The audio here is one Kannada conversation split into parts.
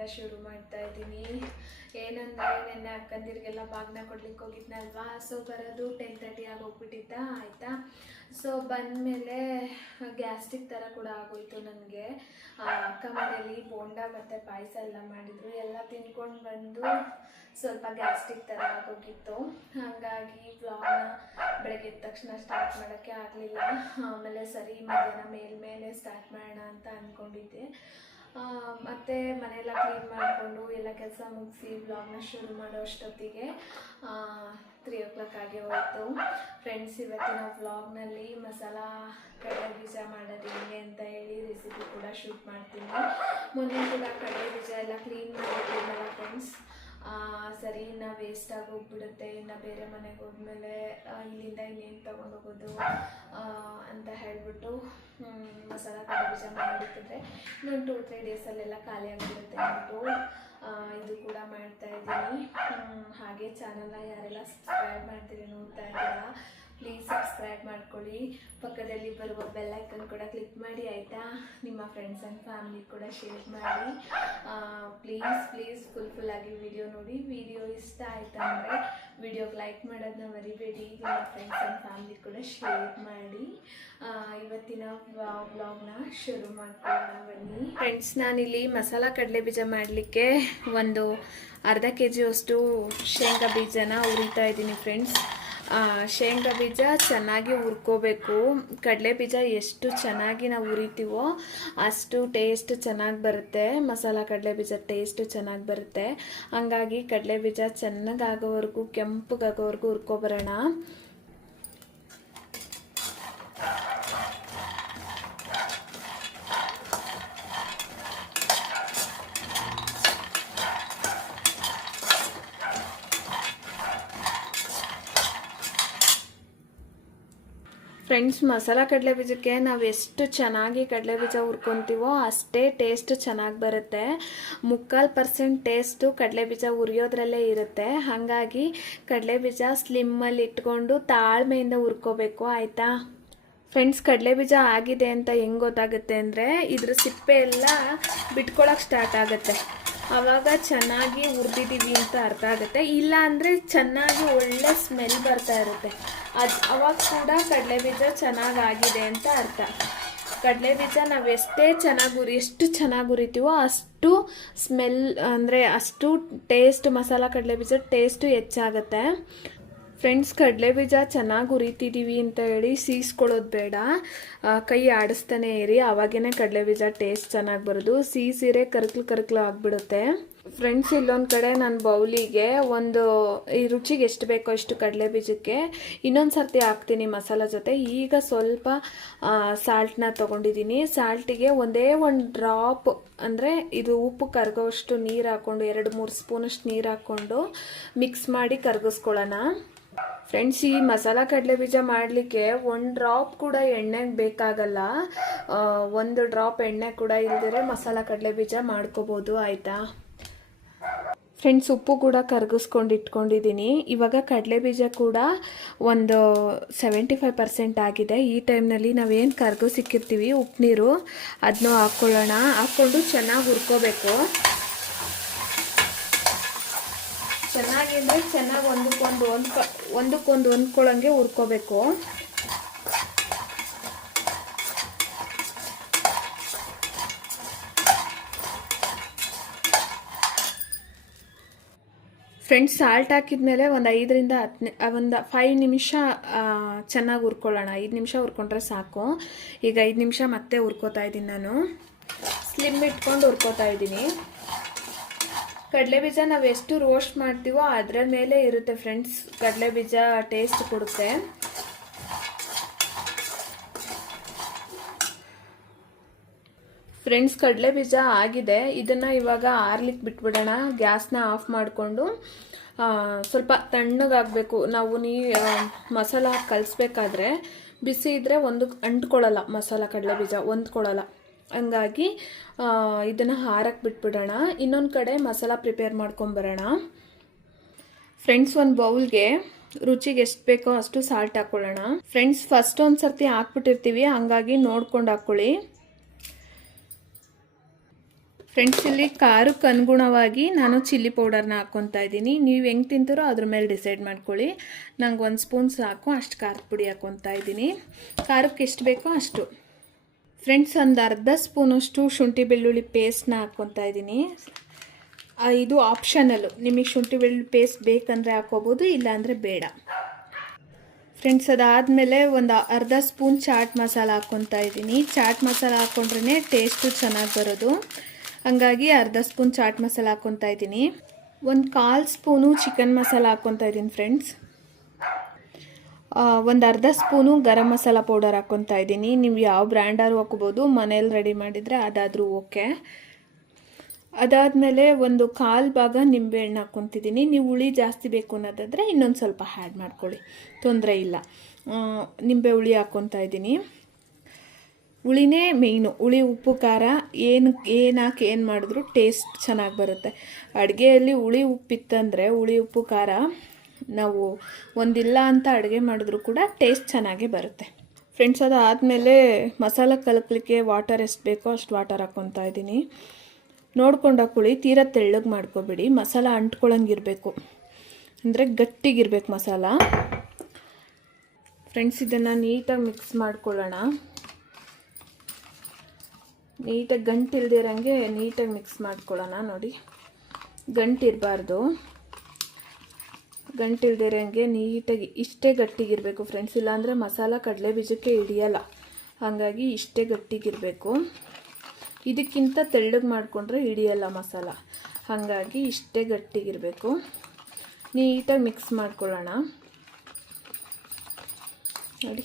ಇವಾಗಿಂದ ಶುರು ಮಾಡ್ತಾ ಇದ್ದೀನಿ. ಏನಂದರೆ ನೆನ್ನೆ ಅಕ್ಕಂದಿರಿಗೆಲ್ಲ ಬಾಗ್ನ ಕೊಡ್ಲಿಕ್ಕೆ ಹೋಗಿದ್ನಲ್ವಾ? ಸೊ ಬರೋದು ಟೆನ್ ತರ್ಟಿ ಆಗಿ ಹೋಗ್ಬಿಟ್ಟಿದ್ದ, ಆಯಿತಾ? ಸೊ ಬಂದಮೇಲೆ ಗ್ಯಾಸ್ಟ್ರಿಕ್ ಥರ ಕೂಡ ಆಗೋಯ್ತು ನನಗೆ. ಅಕ್ಕ ಮನೆಯಲ್ಲಿ ಬೋಂಡ ಮತ್ತು ಪಾಯಸ ಎಲ್ಲ ಮಾಡಿದರು. ಎಲ್ಲ ತಿನ್ಕೊಂಡು ಬಂದು ಸ್ವಲ್ಪ ಗ್ಯಾಸ್ಟ್ರಿಕ್ ಥರ ಆಗೋಗಿತ್ತು ಹಾಗಾಗಿ ವ್ಲಾಗ್ನ ಬೆಳಗ್ಗೆ ಎದ್ದ ತಕ್ಷಣ ಸ್ಟಾರ್ಟ್ ಮಾಡೋಕ್ಕೆ ಆಗಲಿಲ್ಲ. ಆಮೇಲೆ ಸರಿ ಮಧ್ಯಾಹ್ನ ಮೇಲ್ಮೇಲೆ ಸ್ಟಾರ್ಟ್ ಮಾಡೋಣ ಅಂತ ಅಂದ್ಕೊಂಡಿದ್ದೆ ಮತ್ತೆ ಮನೆಯೆಲ್ಲ ಕ್ಲೀನ್ ಮಾಡಿಕೊಂಡು ಎಲ್ಲ ಕೆಲಸ ಮುಗಿಸಿ ಬ್ಲಾಗ್ನ ಶುರು ಮಾಡೋ ಅಷ್ಟೊತ್ತಿಗೆ ತ್ರೀ ಓ ಕ್ಲಾಕ್ ಆಗಿ ಹೋಯಿತು. ಫ್ರೆಂಡ್ಸ್ ಇವತ್ತಿನ ವ್ಲಾಗ್ನಲ್ಲಿ ಮಸಾಲ ಕಡಲೆ ಬೀಜ ಮಾಡೋದು ಹೇಗೆ ಅಂತ ಹೇಳಿ ರೆಸಿಪಿ ಕೂಡ ಶೂಟ್ ಮಾಡ್ತೀನಿ. ಮೊನ್ನೆ ಕೂಡ ಕಡಲೆ ಬೀಜ ಎಲ್ಲ ಕ್ಲೀನ್ ಮಾಡಿದ್ದೀನಲ್ಲ ಫ್ರೆಂಡ್ಸ್ ಸರಿ ಇನ್ನು ವೇಸ್ಟ್ ಆಗಿ ಹೋಗ್ಬಿಡುತ್ತೆ ಇನ್ನು ಬೇರೆ ಮನೆಗೆ ಹೋದ್ಮೇಲೆ ಇಲ್ಲಿಂದ ಇನ್ನೇನು ತೊಗೊಂಡು ಹೋಗೋದು ಆ, ಅಂತ ಹೇಳಿಬಿಟ್ಟು ಮಸಾಲ ಕಡಲೆ ಬೀಜ ಮಾಡಿಟ್ಟಿದ್ರೆ ಇನ್ನೊಂದು ಟೂ ತ್ರೀ ಡೇಸಲ್ಲೆಲ್ಲ ಖಾಲಿ ಆಗಿಬಿಡುತ್ತೆ ಅಂದ್ಬಿಟ್ಟು ಇದು ಕೂಡ ಮಾಡ್ತಾ ಇದ್ದೀನಿ. ಹಾಗೆ ಚಾನಲ್ನ ಯಾರೆಲ್ಲ ಸಬ್ಸ್ಕ್ರೈಬ್ ಮಾಡ್ತೀರಿ ನೋಡ್ತಾ ಇದ್ದೀರಾ ಪ್ಲೀಸ್ ಸಬ್ಸ್ಕ್ರೈಬ್ ಮಾಡ್ಕೊಳ್ಳಿ. ಪಕ್ಕದಲ್ಲಿ ಬರುವ ಬೆಲ್ ಐಕನ್ ಕೂಡ ಕ್ಲಿಕ್ ಮಾಡಿ, ಆಯಿತಾ? ನಿಮ್ಮ ಫ್ರೆಂಡ್ಸ್ ಆ್ಯಂಡ್ ಫ್ಯಾಮಿಲಿ ಕೂಡ ಶೇರ್ ಮಾಡಿ. ಪ್ಲೀಸ್ ಪ್ಲೀಸ್ ಫುಲ್ ಫುಲ್ ಆಗಿ ವಿಡಿಯೋ ನೋಡಿ. ವಿಡಿಯೋ ಇಷ್ಟ ಆಯ್ತಾ ಅಂದರೆ ವಿಡಿಯೋಗೆ ಲೈಕ್ ಮಾಡೋದನ್ನ ಮರಿಬೇಡಿ. ನಿಮ್ಮ ಫ್ರೆಂಡ್ಸ್ ಆ್ಯಂಡ್ ಫ್ಯಾಮಿಲಿ ಕೂಡ ಶೇರ್ ಮಾಡಿ. ಇವತ್ತಿನ ವ್ಲಾಗ್ನ ಶುರು ಮಾಡ್ಕೊಳ್ಳೋಣ ಬನ್ನಿ. ಫ್ರೆಂಡ್ಸ್ ನಾನಿಲ್ಲಿ ಮಸಾಲ ಕಡಲೆ ಬೀಜ ಮಾಡಲಿಕ್ಕೆ ಒಂದು ಅರ್ಧ ಕೆ ಜಿಯಷ್ಟು ಶೇಂಗಾ ಬೀಜನ ಉರಿತಾ ಇದ್ದೀನಿ ಫ್ರೆಂಡ್ಸ್ ಶೇಂಗಾ ಬೀಜ ಚೆನ್ನಾಗಿ ಹುರ್ಕೋಬೇಕು. ಕಡಲೆ ಬೀಜ ಎಷ್ಟು ಚೆನ್ನಾಗಿ ನಾವು ಹುರಿತೀವೋ ಅಷ್ಟು ಟೇಸ್ಟ್ ಚೆನ್ನಾಗಿ ಬರುತ್ತೆ. ಮಸಾಲ ಕಡಲೆ ಬೀಜ ಟೇಸ್ಟ್ ಚೆನ್ನಾಗಿ ಬರುತ್ತೆ. ಹಂಗಾಗಿ ಕಡಲೆ ಬೀಜ ಚೆನ್ನಾಗಾಗೋವರೆಗೂ ಕೆಂಪಗಾಗೋವರೆಗೂ ಹುರ್ಕೊಬರೋಣ. ಫ್ರೆಂಡ್ಸ್, ಮಸಾಲ ಕಡಲೆ ಬೀಜಕ್ಕೆ ನಾವು ಎಷ್ಟು ಚೆನ್ನಾಗಿ ಕಡಲೆ ಬೀಜ ಹುರ್ಕೊತೀವೋ ಅಷ್ಟೇ ಟೇಸ್ಟ್ ಚೆನ್ನಾಗಿ ಬರುತ್ತೆ. ಮುಕ್ಕಾಲು ಪರ್ಸೆಂಟ್ ಟೇಸ್ಟು ಕಡಲೆ ಬೀಜ ಉರಿಯೋದ್ರಲ್ಲೇ ಇರುತ್ತೆ. ಹಾಗಾಗಿ ಕಡಲೆ ಬೀಜ ಸ್ಲಿಮ್ಮಲ್ಲಿ ಇಟ್ಕೊಂಡು ತಾಳ್ಮೆಯಿಂದ ಹುರ್ಕೋಬೇಕು, ಆಯಿತಾ? ಫ್ರೆಂಡ್ಸ್ ಕಡಲೆ ಬೀಜ ಆಗಿದೆ ಅಂತ ಹೆಂಗೆ ಗೊತ್ತಾಗುತ್ತೆ ಅಂದರೆ ಇದ್ರ ಸಿಪ್ಪೆ ಎಲ್ಲ ಬಿಟ್ಕೊಳಕ್ಕೆ ಸ್ಟಾರ್ಟ್ ಆಗುತ್ತೆ. ಆವಾಗ ಚೆನ್ನಾಗಿ ಹುರಿದಿದ್ದೀವಿ ಅಂತ ಅರ್ಥ ಆಗುತ್ತೆ. ಇಲ್ಲ ಅಂದರೆ ಚೆನ್ನಾಗಿ ಒಳ್ಳೆ ಸ್ಮೆಲ್ ಬರ್ತಾ ಇರುತ್ತೆ. ಅದು ಅವಾಗ ಕೂಡ ಕಡಲೆ ಬೀಜ ಚೆನ್ನಾಗಾಗಿದೆ ಅಂತ ಅರ್ಥ. ಕಡಲೆ ಬೀಜ ನಾವು ಎಷ್ಟೇ ಚೆನ್ನಾಗಿ ಉರಿ ಎಷ್ಟು ಚೆನ್ನಾಗಿ ಉರಿತೀವೋ ಅಷ್ಟು ಸ್ಮೆಲ್ ಅಂದರೆ ಅಷ್ಟು ಟೇಸ್ಟ್ ಮಸಾಲ ಕಡಲೆ ಬೀಜ ಟೇಸ್ಟು ಹೆಚ್ಚಾಗುತ್ತೆ. ಫ್ರೆಂಡ್ಸ್, ಕಡಲೆ ಬೀಜ ಚೆನ್ನಾಗಿ ಉರಿತಿದ್ದೀವಿ ಅಂತ ಹೇಳಿ ಸೀಸ್ಕೊಳ್ಳೋದು ಬೇಡ. ಕೈ ಆಡಿಸ್ತಾನೆ ಇರಿ. ಆವಾಗೇನೆ ಕಡಲೆ ಬೀಜ ಟೇಸ್ಟ್ ಚೆನ್ನಾಗಿ ಬರೋದು. ಸೀಸಿರೆ ಕರ್ಕ್ಲು ಕರ್ಕ್ಲು ಆಗಿಬಿಡುತ್ತೆ. ಫ್ರೆಂಡ್ಸ್, ಇಲ್ಲೊಂದು ಕಡೆ ನಾನು ಬೌಲಿಗೆ ಒಂದು, ಈ ರುಚಿಗೆ ಎಷ್ಟು ಬೇಕೋ ಅಷ್ಟು ಕಡಲೆ ಬೀಜಕ್ಕೆ ಇನ್ನೊಂದು ಸರ್ತಿ ಹಾಕ್ತೀನಿ ಮಸಾಲ ಜೊತೆ. ಈಗ ಸ್ವಲ್ಪ ಸಾಲ್ಟ್ನ ತೊಗೊಂಡಿದ್ದೀನಿ ಸಾಲ್ಟಿಗೆ ಒಂದೇ ಒಂದು ಡ್ರಾಪ್ ಅಂದರೆ ಇದು ಉಪ್ಪು ಕರಗೋಷ್ಟು ನೀರು ಹಾಕ್ಕೊಂಡು ಎರಡು ಮೂರು ಸ್ಪೂನಷ್ಟು ನೀರು ಹಾಕ್ಕೊಂಡು ಮಿಕ್ಸ್ ಮಾಡಿ ಕರಗಿಸ್ಕೊಳ್ಳೋಣ. ಫ್ರೆಂಡ್ಸ್ ಈ ಮಸಾಲ ಕಡಲೆ ಬೀಜ ಮಾಡಲಿಕ್ಕೆ ಒಂದು ಡ್ರಾಪ್ ಕೂಡ ಎಣ್ಣೆ ಬೇಕಾಗಲ್ಲ. ಒಂದು ಡ್ರಾಪ್ ಎಣ್ಣೆ ಕೂಡ ಇಲ್ದಿರೆ ಮಸಾಲ ಕಡಲೆ ಬೀಜ ಮಾಡ್ಕೋಬೋದು, ಆಯಿತಾ? ಫ್ರೆಂಡ್ಸ್ ಉಪ್ಪು ಕೂಡ ಕರಗಿಸ್ಕೊಂಡು ಇಟ್ಕೊಂಡಿದ್ದೀನಿ ಇವಾಗ ಕಡಲೆ ಬೀಜ ಕೂಡ ಒಂದು ಸೆವೆಂಟಿ ಫೈವ್ ಪರ್ಸೆಂಟ್ ಆಗಿದೆ. ಈ ಟೈಮ್ನಲ್ಲಿ ನಾವೇನು ಕರಗಿಸಿಕ್ಕಿರ್ತೀವಿ ಉಪ್ಪು ನೀರು ಅದನ್ನೂ ಹಾಕ್ಕೊಳ್ಳೋಣ ಹಾಕ್ಕೊಂಡು ಚೆನ್ನಾಗಿ ಹುರ್ಕೋಬೇಕು. ಚೆನ್ನಾಗಿ ಅಂದರೆ ಚೆನ್ನಾಗಿ ಒಂದಕ್ಕೊಂದು ಒಂದು ಒಂದಕ್ಕೊಂದು ಹೊಂದ್ಕೊಳ್ಳೋಂಗೆ ಹುರ್ಕೋಬೇಕು. ಫ್ರೆಂಡ್ಸ್ ಸಾಲ್ಟ್ ಹಾಕಿದ್ಮೇಲೆ ಒಂದು ಐದರಿಂದ ಹತ್ತು ಒಂದು ಫೈವ್ ನಿಮಿಷ ಚೆನ್ನಾಗಿ ಹುರ್ಕೊಳ್ಳೋಣ. ಐದು ನಿಮಿಷ ಹುರ್ಕೊಂಡ್ರೆ ಸಾಕು. ಈಗ ಐದು ನಿಮಿಷ ಮತ್ತೆ ಹುರ್ಕೋತಾ ಇದ್ದೀನಿ ನಾನು. ಸ್ಲಿಮ್ ಇಟ್ಕೊಂಡು ಹುರ್ಕೋತಾ ಇದ್ದೀನಿ. ಕಡಲೆ ಬೀಜ ನಾವು ಎಷ್ಟು ರೋಸ್ಟ್ ಮಾಡ್ತೀವೋ ಅದರ ಮೇಲೆ ಇರುತ್ತೆ ಫ್ರೆಂಡ್ಸ್ ಕಡಲೆಬೀಜ ಟೇಸ್ಟ್ ಕೊಡುತ್ತೆ. ಫ್ರೆಂಡ್ಸ್ ಕಡಲೆಬೀಜ ಆಗಿದೆ. ಇದನ್ನು ಇವಾಗ ಆರ್ಲಿಕ್ಕೆ ಬಿಟ್ಬಿಡೋಣ. ಗ್ಯಾಸ್ನ ಆಫ್ ಮಾಡಿಕೊಂಡು ಸ್ವಲ್ಪ ತಣ್ಣಗಾಗಬೇಕು. ನಾವು ನೀ ಮಸಾಲ ಕಲಿಸ್ಬೇಕಾದ್ರೆ ಬಿಸಿ ಇದ್ದರೆ ಒಂದು ಅಂಟ್ಕೊಳ್ಳಲ್ಲ ಮಸಾಲ ಕಡಲೆ ಬೀಜ, ಹೊಂದ್ಕೊಳ್ಳಲ್ಲ. ಹಂಗಾಗಿ ಇದನ್ನು ಹಾರಕ್ಕೆ ಬಿಟ್ಬಿಡೋಣ. ಇನ್ನೊಂದು ಕಡೆ ಮಸಾಲ ಪ್ರಿಪೇರ್ ಮಾಡ್ಕೊಂಬರೋಣ ಫ್ರೆಂಡ್ಸ್ ಒಂದು ಬೌಲ್ಗೆ ರುಚಿಗೆ ಎಷ್ಟು ಬೇಕೋ ಅಷ್ಟು ಸಾಲ್ಟ್ ಹಾಕ್ಕೊಳ್ಳೋಣ ಫ್ರೆಂಡ್ಸ್ ಫಸ್ಟ್ ಒಂದು ಸರ್ತಿ ಹಾಕ್ಬಿಟ್ಟಿರ್ತೀವಿ, ಹಂಗಾಗಿ ನೋಡ್ಕೊಂಡು ಹಾಕ್ಕೊಳ್ಳಿ ಫ್ರೆಂಡ್ಸ್ ಇಲ್ಲಿ ಖಾರಕ್ಕೆ ಅನುಗುಣವಾಗಿ ನಾನು ಚಿಲ್ಲಿ ಪೌಡರ್ನ ಹಾಕ್ಕೊತಾ ಇದ್ದೀನಿ. ನೀವು ಹೆಂಗೆ ತಿಂತಾರೋ ಅದ್ರ ಮೇಲೆ ಡಿಸೈಡ್ ಮಾಡ್ಕೊಳ್ಳಿ. ನಂಗೆ ಒಂದು ಸ್ಪೂನ್ ಸಾಕು, ಅಷ್ಟು ಖಾರದ ಪುಡಿ ಹಾಕ್ಕೊತಾ ಇದ್ದೀನಿ. ಖಾರಕ್ಕೆ ಎಷ್ಟು ಬೇಕೋ ಅಷ್ಟು. ಫ್ರೆಂಡ್ಸ್, ಒಂದು ಅರ್ಧ ಸ್ಪೂನಷ್ಟು ಶುಂಠಿ ಬೆಳ್ಳುಳ್ಳಿ ಪೇಸ್ಟ್ನ ಹಾಕ್ಕೊತಾ ಇದ್ದೀನಿ. ಇದು ಆಪ್ಷನಲ್ಲು ನಿಮಗೆ ಶುಂಠಿ ಬೆಳ್ಳುಳ್ಳಿ ಪೇಸ್ಟ್ ಬೇಕಂದರೆ ಹಾಕೋಬೋದು ಇಲ್ಲಾಂದರೆ ಬೇಡ. ಫ್ರೆಂಡ್ಸ್, ಅದಾದಮೇಲೆ ಒಂದು ಅರ್ಧ ಸ್ಪೂನ್ ಚಾಟ್ ಮಸಾಲ ಹಾಕ್ಕೊತಾ ಇದ್ದೀನಿ. ಚಾಟ್ ಮಸಾಲ ಹಾಕ್ಕೊಂಡ್ರೇ ಟೇಸ್ಟು ಚೆನ್ನಾಗಿ ಬರೋದು. ಹಂಗಾಗಿ ಅರ್ಧ ಸ್ಪೂನ್ ಚಾಟ್ ಮಸಾಲ ಹಾಕ್ಕೊತಾ ಇದ್ದೀನಿ. ಒಂದು ಕಾಲು ಸ್ಪೂನು ಚಿಕನ್ ಮಸಾಲ ಹಾಕ್ಕೊತಾ ಇದ್ದೀನಿ, ಫ್ರೆಂಡ್ಸ್. ಒಂದು ಅರ್ಧ ಸ್ಪೂನು ಗರಂ ಮಸಾಲ ಪೌಡರ್ ಹಾಕ್ಕೊತಾ ಇದ್ದೀನಿ. ನೀವು ಯಾವ ಬ್ರ್ಯಾಂಡಾದ್ರು ಹಾಕೋಬೋದು ಮನೇಲಿ ರೆಡಿ ಮಾಡಿದರೆ ಅದಾದರೂ ಓಕೆ. ಅದಾದಮೇಲೆ ಒಂದು ಕಾಲು ಭಾಗ ನಿಂಬೆಹಣ್ಣು ಹಾಕ್ಕೊತಿದ್ದೀನಿ. ನೀವು ಹುಳಿ ಜಾಸ್ತಿ ಬೇಕು ಅನ್ನೋದಾದರೆ ಇನ್ನೊಂದು ಸ್ವಲ್ಪ ಹ್ಯಾಡ್ ಮಾಡ್ಕೊಳ್ಳಿ. ತೊಂದರೆ ಇಲ್ಲ. ನಿಂಬೆ ಹುಳಿ ಹಾಕ್ಕೊತಾ ಇದ್ದೀನಿ. ಹುಳಿನೇ ಮೇಯ್ನು ಹುಳಿ, ಉಪ್ಪು, ಖಾರ, ಏನು ಏನು ಹಾಕಿ ಏನು ಮಾಡಿದ್ರು ಟೇಸ್ಟ್ ಚೆನ್ನಾಗಿ ಬರುತ್ತೆ. ಅಡುಗೆಯಲ್ಲಿ ಹುಳಿ ಉಪ್ಪಿತ್ತಂದರೆ ಹುಳಿ, ಉಪ್ಪು, ಖಾರ ನಾವು ಒಂದಿಲ್ಲ ಅಂತ ಅಡುಗೆ ಮಾಡಿದ್ರೂ ಕೂಡ ಟೇಸ್ಟ್ ಚೆನ್ನಾಗೇ ಬರುತ್ತೆ. ಫ್ರೆಂಡ್ಸ್ ಅದು ಆದಮೇಲೆ ಮಸಾಲ ಕಲಕಲಿಕ್ಕೆ ವಾಟರ್ ಎಷ್ಟು ಬೇಕೋ ಅಷ್ಟು ವಾಟರ್ ಹಾಕ್ಕೊತಾ ಇದ್ದೀನಿ. ನೋಡ್ಕೊಂಡು ಹಾಕೊಳ್ಳಿ ತೀರ ತೆಳ್ಳಗೆ ಮಾಡ್ಕೊಬೇಡಿ. ಮಸಾಲ ಅಂಟ್ಕೊಳ್ಳಂಗಿರಬೇಕು ಅಂದರೆ ಗಟ್ಟಿಗಿರ್ಬೇಕು ಮಸಾಲ. ಫ್ರೆಂಡ್ಸ್ ಇದನ್ನು ನೀಟಾಗಿ ಮಿಕ್ಸ್ ಮಾಡ್ಕೊಳ್ಳೋಣ. ನೀಟಾಗಿ ಗಂಟು ಇಲ್ದಿರಂಗೆ ನೀಟಾಗಿ ಮಿಕ್ಸ್ ಮಾಡ್ಕೊಳ್ಳೋಣ ನೋಡಿ. ಗಂಟು ಇಲ್ದಿರಂಗೆ ನೀಟಾಗಿ ಇಷ್ಟೇ ಗಟ್ಟಿಗಿರಬೇಕು ಫ್ರೆಂಡ್ಸ್ ಇಲ್ಲಾಂದರೆ ಮಸಾಲ ಕಡಲೆ ಬೀಜಕ್ಕೆ ಹಿಡಿಯಲ್ಲ. ಹಾಗಾಗಿ ಇಷ್ಟೇ ಗಟ್ಟಿಗಿರಬೇಕು. ಇದಕ್ಕಿಂತ ತೆಳ್ಳಗೆ ಮಾಡಿಕೊಂಡ್ರೆ ಹಿಡಿಯಲ್ಲ ಮಸಾಲ. ಹಾಗಾಗಿ ಇಷ್ಟೇ ಗಟ್ಟಿಗಿರಬೇಕು. ನೀಟಾಗಿ ಮಿಕ್ಸ್ ಮಾಡ್ಕೊಳ್ಳೋಣ. ನೋಡಿ,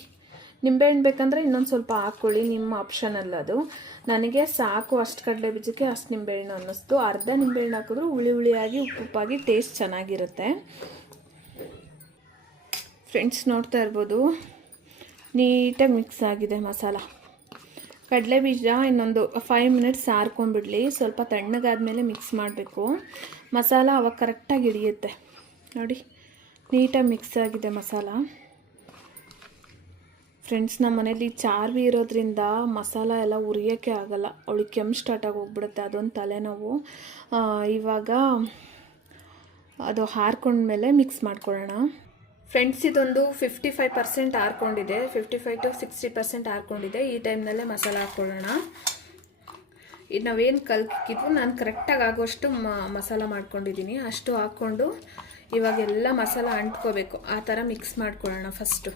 ನಿಂಬೆಹಣ್ಣು ಬೇಕಂದರೆ ಇನ್ನೊಂದು ಸ್ವಲ್ಪ ಹಾಕ್ಕೊಳ್ಳಿ, ನಿಮ್ಮ ಆಪ್ಷನಲ್ ಅದು. ನನಗೆ ಸಾಕು ಅಷ್ಟು ಕಡಲೆ ಬೀಜಕ್ಕೆ ಅಷ್ಟು ನಿಂಬೆಹಣ್ಣು ಅನ್ನಿಸ್ತು. ಅರ್ಧ ನಿಂಬೆಹಣ್ಣು ಹಾಕಿದ್ರು ಹುಳಿ ಹುಳಿಯಾಗಿ, ಉಪ್ಪುಪ್ಪಾಗಿ ಟೇಸ್ಟ್ ಚೆನ್ನಾಗಿರುತ್ತೆ. ಫ್ರೆಂಡ್ಸ್ ನೋಡ್ತಾ ಇರ್ಬೋದು. ನೀಟಾಗಿ ಮಿಕ್ಸ್ ಆಗಿದೆ ಮಸಾಲ. ಕಡಲೆ ಬೀಜ ಇನ್ನೊಂದು ಫೈವ್ ಮಿನಿಟ್ಸ್ ಸಾರ್ಕೊಂಡ್ಬಿಡ್ಲಿ. ಸ್ವಲ್ಪ ತಣ್ಣಗಾದ್ಮೇಲೆ ಮಿಕ್ಸ್ ಮಾಡಬೇಕು. ಮಸಾಲ ಅವಾಗ ಕರೆಕ್ಟಾಗಿ ಹಿಡಿಯುತ್ತೆ. ನೋಡಿ, ನೀಟಾಗಿ ಮಿಕ್ಸ್ ಆಗಿದೆ ಮಸಾಲ. ಫ್ರೆಂಡ್ಸ್, ನಮ್ಮ ಮನೇಲಿ ಚಾರ್ವಿ ಇರೋದ್ರಿಂದ ಮಸಾಲ ಎಲ್ಲ ಉರಿಯೋಕ್ಕೆ ಆಗಲ್ಲ. ಅವಳಿಗೆ ಕೆಮ್ಮು ಸ್ಟಾರ್ಟ್ ಆಗಿ ಹೋಗ್ಬಿಡುತ್ತೆ. ಅದೊಂದು ತಲೆನೋವು. ಇವಾಗ ಅದು ಹಾರ್ಕೊಂಡ್ಮೇಲೆ ಮಿಕ್ಸ್ ಮಾಡ್ಕೊಳ್ಳೋಣ. ಫ್ರೆಂಡ್ಸ್ ಇದೊಂದು fifty five percent ಹಾರ್ಕೊಂಡಿದೆ fifty five to sixty percent ಹಾರ್ಕೊಂಡಿದೆ ಈ ಟೈಮ್ನಲ್ಲೇ ಮಸಾಲ ಹಾಕ್ಕೊಳ್ಳೋಣ. ಇದು ನಾವೇನು ಕಲ್ಕಿದ್ವು, ನಾನು ಕರೆಕ್ಟಾಗಿ ಆಗೋಷ್ಟು ಮಸಾಲ ಮಾಡ್ಕೊಂಡಿದ್ದೀನಿ ಅಷ್ಟು ಹಾಕ್ಕೊಂಡು ಇವಾಗೆಲ್ಲ ಮಸಾಲ ಅಂಟ್ಕೋಬೇಕು. ಆ ಥರ ಮಿಕ್ಸ್ ಮಾಡ್ಕೊಳ್ಳೋಣ ಫಸ್ಟು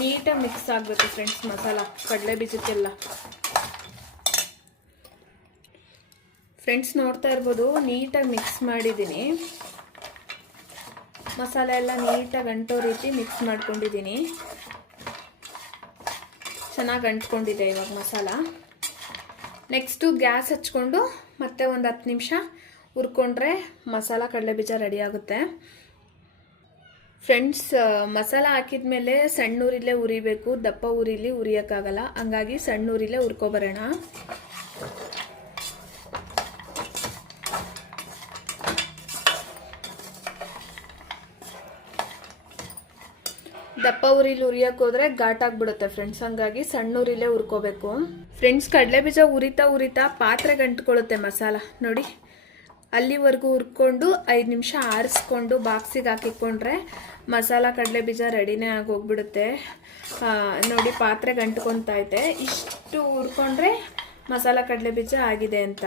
ನೀಟಾಗಿ ಮಿಕ್ಸ್ ಆಗಬೇಕು ಫ್ರೆಂಡ್ಸ್ ಮಸಾಲ. ಕಡಲೆ ಬೀಜಕ್ಕೆಲ್ಲ. ಫ್ರೆಂಡ್ಸ್ ನೋಡ್ತಾ ಇರ್ಬೋದು, ನೀಟಾಗಿ ಮಿಕ್ಸ್ ಮಾಡಿದ್ದೀನಿ. ಮಸಾಲೆ ಎಲ್ಲ ನೀಟಾಗಿ ಅಂಟೋ ರೀತಿ ಮಿಕ್ಸ್ ಮಾಡ್ಕೊಂಡಿದ್ದೀನಿ. ಚೆನ್ನಾಗಿ ಅಂಟ್ಕೊಂಡಿದೆ ಇವಾಗ ಮಸಾಲ. ನೆಕ್ಸ್ಟು ಗ್ಯಾಸ್ ಹಚ್ಕೊಂಡು ಮತ್ತೆ ಒಂದು ಹತ್ತು ನಿಮಿಷ ಹುರ್ಕೊಂಡ್ರೆ ಮಸಾಲ ಕಡಲೆ ಬೀಜ ರೆಡಿ ಆಗುತ್ತೆ. ಫ್ರೆಂಡ್ಸ್ ಮಸಾಲ ಹಾಕಿದ ಮೇಲೆ ಸಣ್ಣ ಊರಿಲ್ಲೇ ಉರಿಬೇಕು ದಪ್ಪ ಊರಿಲಿ ಉರಿಯೋಕ್ಕಾಗಲ್ಲ ಹಂಗಾಗಿ ಸಣ್ಣ ಊರಿಲ್ಲೇ ಹುರ್ಕೊಬರೋಣ. ದಪ್ಪ ಉರಿಲಿ ಉರಿಯಕ್ಕೆ ಹೋದ್ರೆ ಘಾಟ್ ಆಗ್ಬಿಡುತ್ತೆ ಫ್ರೆಂಡ್ಸ್ ಹಂಗಾಗಿ ಸಣ್ಣ ಉರಿಲೇ ಹುರ್ಕೋಬೇಕು ಫ್ರೆಂಡ್ಸ್ ಕಡಲೆ ಬೀಜ ಉರಿತಾ ಉರಿತಾ ಪಾತ್ರೆ ಗಂಟ್ಕೊಳುತ್ತೆ ಮಸಾಲ. ನೋಡಿ, ಅಲ್ಲಿವರೆಗೂ ಹುರ್ಕೊಂಡು ಐದು ನಿಮಿಷ ಆರಿಸ್ಕೊಂಡು ಬಾಕ್ಸಿಗೆ ಹಾಕಿಕೊಂಡ್ರೆ ಮಸಾಲ, ಕಡಲೆ ಬೀಜ ರೆಡಿನೇ ಆಗೋಗ್ಬಿಡುತ್ತೆ. ನೋಡಿ, ಪಾತ್ರೆ ಗಂಟ್ಕೊತಾ ಇದೆ. ಇಷ್ಟು ಉರ್ಕೊಂಡ್ರೆ ಮಸಾಲ, ಕಡಲೆ ಬೀಜ ಆಗಿದೆ ಅಂತ.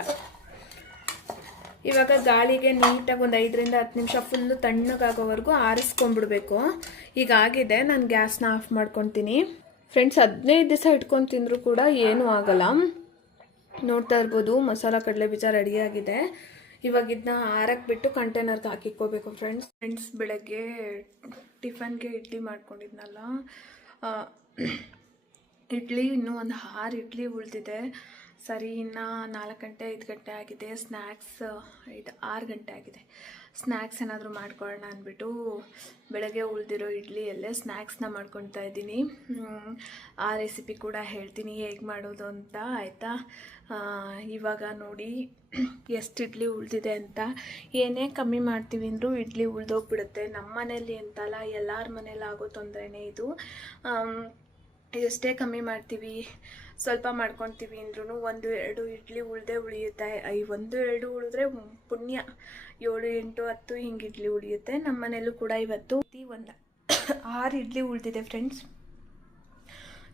ಇವಾಗ ಗಾಳಿಗೆ ನೀಟಾಗಿ ಒಂದು ಐದರಿಂದ ಹತ್ತು ನಿಮಿಷ ಫುಲ್ಲು ತಣ್ಣಗಾಗೋವರೆಗೂ ಆರಿಸ್ಕೊಂಡ್ಬಿಡ್ಬೇಕು. ಈಗ ಆಗಿದೆ, ನಾನು ಗ್ಯಾಸ್ನ ಆಫ್ ಮಾಡ್ಕೊತೀನಿ. ಫ್ರೆಂಡ್ಸ್ ಹದಿನೈದು ದಿವಸ ಇಟ್ಕೊಂಡು ತಿಂದರೂ ಕೂಡ ಏನೂ ಆಗಲ್ಲ. ನೋಡ್ತಾ ಇರ್ಬೋದು, ಮಸಾಲ ಕಡಲೆ ಬೀಜ ರೆಡಿಯಾಗಿದೆ ಇವಾಗ ಇದನ್ನ ಆರಕ್ಕೆ ಬಿಟ್ಟು ಕಂಟೈನರ್ಗೆ ಹಾಕಿಕ್ಕೋಬೇಕು ಫ್ರೆಂಡ್ಸ್ ಫ್ರೆಂಡ್ಸ್ ಬೆಳಗ್ಗೆ ಟಿಫನ್ಗೆ ಇಡ್ಲಿ ಮಾಡ್ಕೊಂಡಿದ್ನಲ್ಲ ಇಡ್ಲಿ, ಇನ್ನೂ ಒಂದು ಆರು ಇಡ್ಲಿ ಉಳಿದಿದೆ. ಸರಿ, ಇನ್ನು ನಾಲ್ಕು ಗಂಟೆ, ಐದು ಗಂಟೆ ಆಗಿದೆ. ಸ್ನ್ಯಾಕ್ಸ್ ಐದು, ಆರು ಗಂಟೆ ಆಗಿದೆ. ಸ್ನ್ಯಾಕ್ಸ್ ಏನಾದರೂ ಮಾಡ್ಕೊಳ್ಳೋಣ ಅಂದ್ಬಿಟ್ಟು ಬೆಳಗ್ಗೆ ಉಳಿದಿರೋ ಇಡ್ಲಿಯಲ್ಲೇ ಸ್ನ್ಯಾಕ್ಸ್ನ ಮಾಡ್ಕೊತಾ ಇದ್ದೀನಿ. ಆ ರೆಸಿಪಿ ಕೂಡ ಹೇಳ್ತೀನಿ ಹೇಗೆ ಮಾಡೋದು ಅಂತ, ಆಯಿತಾ? ಇವಾಗ ನೋಡಿ ಎಷ್ಟು ಇಡ್ಲಿ ಉಳಿದಿದೆ ಅಂತ. ಏನೇ ಕಮ್ಮಿ ಮಾಡ್ತೀವಿ ಅಂದರೂ ಇಡ್ಲಿ ಉಳ್ದೋಗ್ಬಿಡುತ್ತೆ. ನಮ್ಮ ಮನೇಲಿ ಅಂತಲ್ಲ, ಎಲ್ಲರ ಮನೇಲಿ ಆಗೋ ತೊಂದರೆನೇ ಇದು. ಎಷ್ಟೇ ಕಮ್ಮಿ ಮಾಡ್ತೀವಿ, ಸ್ವಲ್ಪ ಮಾಡ್ಕೊತೀವಿ ಅಂದ್ರೂ ಒಂದು ಎರಡು ಇಡ್ಲಿ ಉಳ್ದೇ ಉಳಿಯುತ್ತೆ. ಈ ಒಂದು ಎರಡು ಉಳಿದ್ರೆ ಪುಣ್ಯ. ಏಳು, ಎಂಟು, ಹತ್ತು ಹಿಂಗೆ ಇಡ್ಲಿ ಉಳಿಯುತ್ತೆ. ನಮ್ಮ ಮನೇಲೂ ಕೂಡ ಇವತ್ತು ಒಂದು ಆರು ಇಡ್ಲಿ ಉಳಿದಿದೆ ಫ್ರೆಂಡ್ಸ್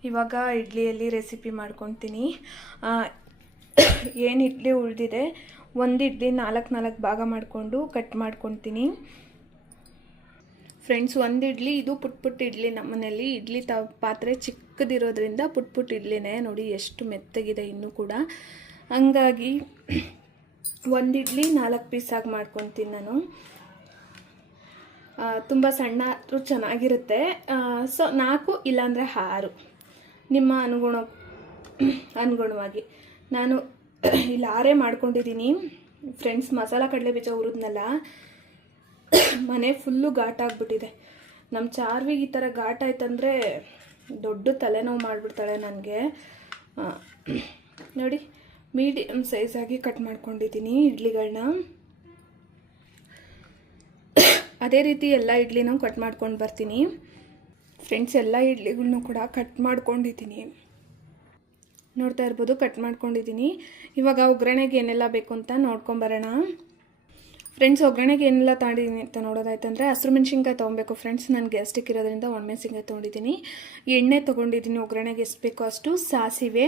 ಇವಾಗ ಇಡ್ಲಿಯಲ್ಲಿ ರೆಸಿಪಿ ಮಾಡ್ಕೊತೀನಿ. ಏನು ಇಡ್ಲಿ ಉಳಿದಿದೆ? ಒಂದು ಇಡ್ಲಿ ನಾಲ್ಕು ನಾಲ್ಕು ಭಾಗ ಮಾಡಿಕೊಂಡು ಕಟ್ ಮಾಡ್ಕೊತೀನಿ. ಫ್ರೆಂಡ್ಸ್ ಒಂದು ಇಡ್ಲಿ, ಇದು ಪುಟ್ ಪುಟ್ ಇಡ್ಲಿ ನಮ್ಮನೇಲಿ ಇಡ್ಲಿ ತ ಪಾತ್ರೆ ಚಿಕ್ಕದಿರೋದ್ರಿಂದ ಪುಟ್ ಪುಟ್ ಇಡ್ಲಿನೇ. ನೋಡಿ, ಎಷ್ಟು ಮೆತ್ತಗಿದೆ ಇನ್ನೂ ಕೂಡ. ಹಂಗಾಗಿ ಒಂದು ಇಡ್ಲಿ, ನಾಲ್ಕು ಪೀಸಾಗಿ ಮಾಡ್ಕೊತೀನಿ ನಾನು. ತುಂಬ ಸಣ್ಣ ಆದರೂ ಚೆನ್ನಾಗಿರುತ್ತೆ. ಸೊ ನಾಲ್ಕು ಇಲ್ಲಾಂದರೆ ಆರು. ನಿಮ್ಮ ಅನುಗುಣ, ಅನುಗುಣವಾಗಿ. ನಾನು ಇಲ್ಲಿ ಆರೇ ಮಾಡ್ಕೊಂಡಿದ್ದೀನಿ. ಫ್ರೆಂಡ್ಸ್ ಮಸಾಲ ಕಡಲೆ ಬೀಜ ಹುರಿದ್ನಲ್ಲ, ಮನೆ ಫುಲ್ಲು ಘಾಟ್ ಆಗಿಬಿಟ್ಟಿದೆ. ನಮ್ಮ ಚಾರ್ವಿಗೆ ಈ ಥರ ಘಾಟ್ ಆಯ್ತಂದರೆ ದೊಡ್ಡ ತಲೆನೋವು ಮಾಡಿಬಿಡ್ತಾಳೆ ನನಗೆ. ನೋಡಿ. ಮೀಡಿಯಮ್ ಸೈಜಾಗಿ ಕಟ್ ಮಾಡ್ಕೊಂಡಿದ್ದೀನಿ ಇಡ್ಲಿಗಳನ್ನ ಅದೇ ರೀತಿ ಎಲ್ಲ ಇಡ್ಲಿನೂ ಕಟ್ ಮಾಡ್ಕೊಂಡು ಬರ್ತೀನಿ. ಫ್ರೆಂಡ್ಸ್, ಎಲ್ಲ ಇಡ್ಲಿಗಳನ್ನೂ ಕೂಡ ಕಟ್ ಮಾಡ್ಕೊಂಡಿದ್ದೀನಿ. ನೋಡ್ತಾ ಇರ್ಬೋದು, ಕಟ್ ಮಾಡ್ಕೊಂಡಿದ್ದೀನಿ. ಇವಾಗ ಒಗ್ಗರಣೆಗೆ ಏನೆಲ್ಲ ಬೇಕು ಅಂತ ನೋಡ್ಕೊಂಬರೋಣ ಫ್ರೆಂಡ್ಸ್, ಒಗ್ಗರಣೆಗೆ ಏನೆಲ್ಲ ತಾಂಡಿದ್ದೀನಿ ಅಂತ ನೋಡೋದಾಯ್ತಂದರೆ ಹಸಿರು ಮೆಣಸಿನ್ಕಾಯಿ ತೊಗೊಬೇಕು ಫ್ರೆಂಡ್ಸ್. ನಾನು ಗ್ಯಾಸ್ಟಿಕ್ ಇರೋದ್ರಿಂದ ಒಣಮೆಣಸಿನ್ಕಾಯಿ ತೊಗೊಂಡಿದ್ದೀನಿ. ಎಣ್ಣೆ ತೊಗೊಂಡಿದ್ದೀನಿ ಒಗ್ಗರಣೆಗೆ ಎಷ್ಟು ಬೇಕೋ ಅಷ್ಟು. ಸಾಸಿವೆ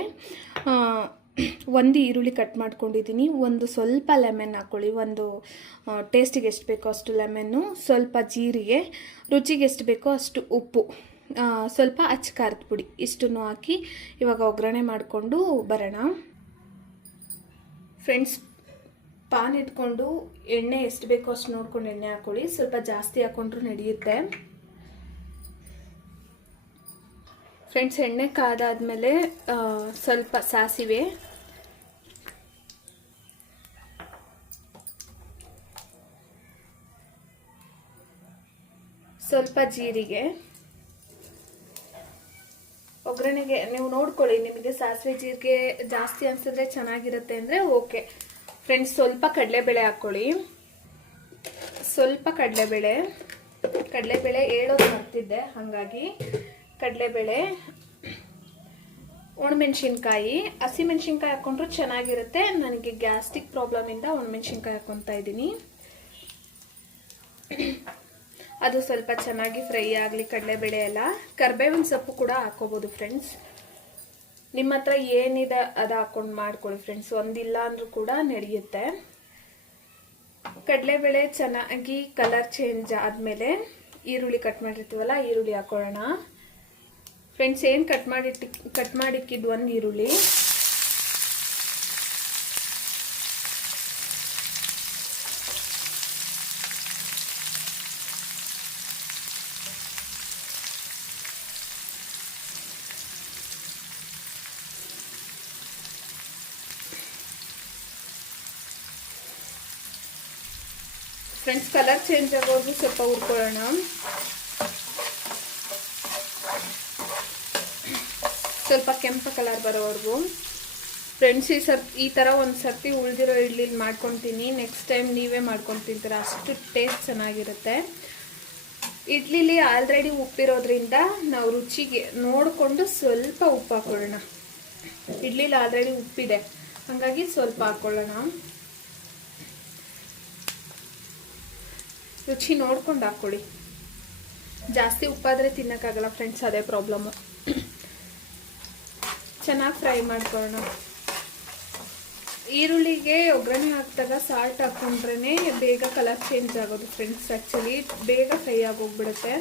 ಒಂದು ಈರುಳ್ಳಿ ಕಟ್ ಮಾಡ್ಕೊಂಡಿದ್ದೀನಿ. ಒಂದು ಸ್ವಲ್ಪ ಲೆಮನ್ ಹಾಕ್ಕೊಳ್ಳಿ. ಒಂದು ಟೇಸ್ಟಿಗೆ ಎಷ್ಟು ಬೇಕೋ ಅಷ್ಟು ಲೆಮನ್ನು ಸ್ವಲ್ಪ ಜೀರಿಗೆ, ರುಚಿಗೆ ಎಷ್ಟು ಬೇಕೋ ಅಷ್ಟು ಉಪ್ಪು ಸ್ವಲ್ಪ ಅಚ್ಚ ಖಾರದ ಪುಡಿ ಇಷ್ಟನ್ನು ಹಾಕಿ ಇವಾಗ ಒಗ್ಗರಣೆ ಮಾಡಿಕೊಂಡು ಬರೋಣ. ಫ್ರೆಂಡ್ಸ್ ಪಾನ್ ಇಟ್ಕೊಂಡು ಎಣ್ಣೆ ಎಷ್ಟು ಬೇಕೋ ಅಷ್ಟು ನೋಡ್ಕೊಂಡು ಎಣ್ಣೆ ಹಾಕ್ಕೊಳ್ಳಿ. ಸ್ವಲ್ಪ ಜಾಸ್ತಿ ಹಾಕ್ಕೊಂಡ್ರೂ ನಡೆಯುತ್ತೆ. ಫ್ರೆಂಡ್ಸ್, ಎಣ್ಣೆ ಕಾದಾದ್ಮೇಲೆ ಸ್ವಲ್ಪ ಸಾಸಿವೆ. ಸ್ವಲ್ಪ ಜೀರಿಗೆ. ಒಗ್ಗರಣೆಗೆ, ನೀವು ನೋಡ್ಕೊಳ್ಳಿ, ನಿಮಗೆ ಸಾಸಿವೆ ಜೀರಿಗೆ ಜಾಸ್ತಿ ಅನ್ಸಿದ್ರೆ ಚೆನ್ನಾಗಿರುತ್ತೆ ಅಂದರೆ ಓಕೆ. ಫ್ರೆಂಡ್ಸ್, ಸ್ವಲ್ಪ ಕಡಲೆಬೇಳೆ ಹಾಕ್ಕೊಳ್ಳಿ. ಸ್ವಲ್ಪ ಕಡಲೆಬೇಳೆ. ಕಡಲೆಬೇಳೆ ಹೇಳೋದು ಮರ್ತಿದ್ದೆ, ಹಾಗಾಗಿ. ಕಡಲೆಬೇಳೆ, ಒಣಮೆಣ್ಸಿನ್ಕಾಯಿ ಹಸಿಮೆಣ್ಸಿನ್ಕಾಯಿ ಹಾಕೊಂಡ್ರು ಚೆನ್ನಾಗಿರುತ್ತೆ. ನನಗೆ ಗ್ಯಾಸ್ಟ್ರಿಕ್ ಪ್ರಾಬ್ಲಮಿಂದ ಒಣಮೆಣ್ಸಿನ್ಕಾಯಿ ಹಾಕ್ಕೊತಾ ಇದ್ದೀನಿ. ಅದು ಸ್ವಲ್ಪ ಚೆನ್ನಾಗಿ ಫ್ರೈ ಆಗಲಿ, ಕಡಲೆಬೇಳೆ ಎಲ್ಲ. ಕರ್ಬೇವಿನ ಸೊಪ್ಪು ಕೂಡ ಹಾಕೋಬೋದು ಫ್ರೆಂಡ್ಸ್ ನಿಮ್ಮ ಹತ್ರ ಏನಿದೆ ಅದು ಹಾಕ್ಕೊಂಡು ಮಾಡ್ಕೊಳ್ಳಿ ಫ್ರೆಂಡ್ಸ್ ಒಂದಿಲ್ಲ ಅಂದರೂ ಕೂಡ ನಡೆಯುತ್ತೆ. ಕಡಲೆಬೇಳೆ ಚೆನ್ನಾಗಿ ಕಲರ್ ಚೇಂಜ್ ಆದಮೇಲೆ ಈರುಳ್ಳಿ ಕಟ್ ಮಾಡಿರ್ತೀವಲ್ಲ, ಈರುಳ್ಳಿ ಹಾಕೊಳ್ಳೋಣ. ಫ್ರೆಂಡ್ಸ್ ಏನು ಕಟ್ ಮಾಡಿಟ್ಟ ಕಟ್ ಮಾಡಿಕ್ಕಿದ್ದು ಒಂದು ಈರುಳ್ಳಿ? ಫ್ರೆಂಡ್ಸ್ ಕಲರ್ ಚೇಂಜ್ ಆಗೋದು ಸ್ವಲ್ಪ ಹುರ್ಕೊಳ್ಳೋಣ. ಸ್ವಲ್ಪ ಕೆಂಪು ಕಲರ್ ಬರೋವರೆಗೂ. ಫ್ರೆಂಡ್ಸ್ ಈ ಸರ್, ಈ ಥರ ಒಂದು ಸರ್ತಿ ಉಳಿದಿರೋ ಇಡ್ಲಿಲಿ ಮಾಡ್ಕೊತೀನಿ. ನೆಕ್ಸ್ಟ್ ಟೈಮ್ ನೀವೇ ಮಾಡ್ಕೊಂಡು ತಿಂತೀರ ಅಷ್ಟು ಟೇಸ್ಟ್ ಚೆನ್ನಾಗಿರುತ್ತೆ. ಇಡ್ಲಿಲಿ ಆಲ್ರೆಡಿ ಉಪ್ಪಿರೋದ್ರಿಂದ ನಾವು ರುಚಿಗೆ ನೋಡಿಕೊಂಡು ಸ್ವಲ್ಪ ಉಪ್ಪು ಹಾಕೊಳ್ಳೋಣ. ಇಡ್ಲಿಲಿ ಆಲ್ರೆಡಿ ಉಪ್ಪಿದೆ. ಹಾಗಾಗಿ ಸ್ವಲ್ಪ ಹಾಕೊಳ್ಳೋಣ. ರುಚಿ ನೋಡ್ಕೊಂಡು ಹಾಕ್ಕೊಳ್ಳಿ ಜಾಸ್ತಿ ಉಪ್ಪಾದರೆ ತಿನ್ನೋಕ್ಕಾಗಲ್ಲ ಫ್ರೆಂಡ್ಸ್ ಅದೇ ಪ್ರಾಬ್ಲಮ್ಮು ಚೆನ್ನಾಗಿ ಫ್ರೈ ಮಾಡ್ಕೊಳ್ಳೋಣ. ಈರುಳ್ಳಿಗೆ ಒಗ್ಗರಣೆ ಹಾಕಿದಾಗ ಸಾಲ್ಟ್ ಹಾಕೊಂಡ್ರೇ ಬೇಗ ಕಲರ್ ಚೇಂಜ್ ಆಗೋದು ಫ್ರೆಂಡ್ಸ್ ಆ್ಯಕ್ಚುಲಿ ಬೇಗ ಫ್ರೈ ಆಗೋಗ್ಬಿಡುತ್ತೆ.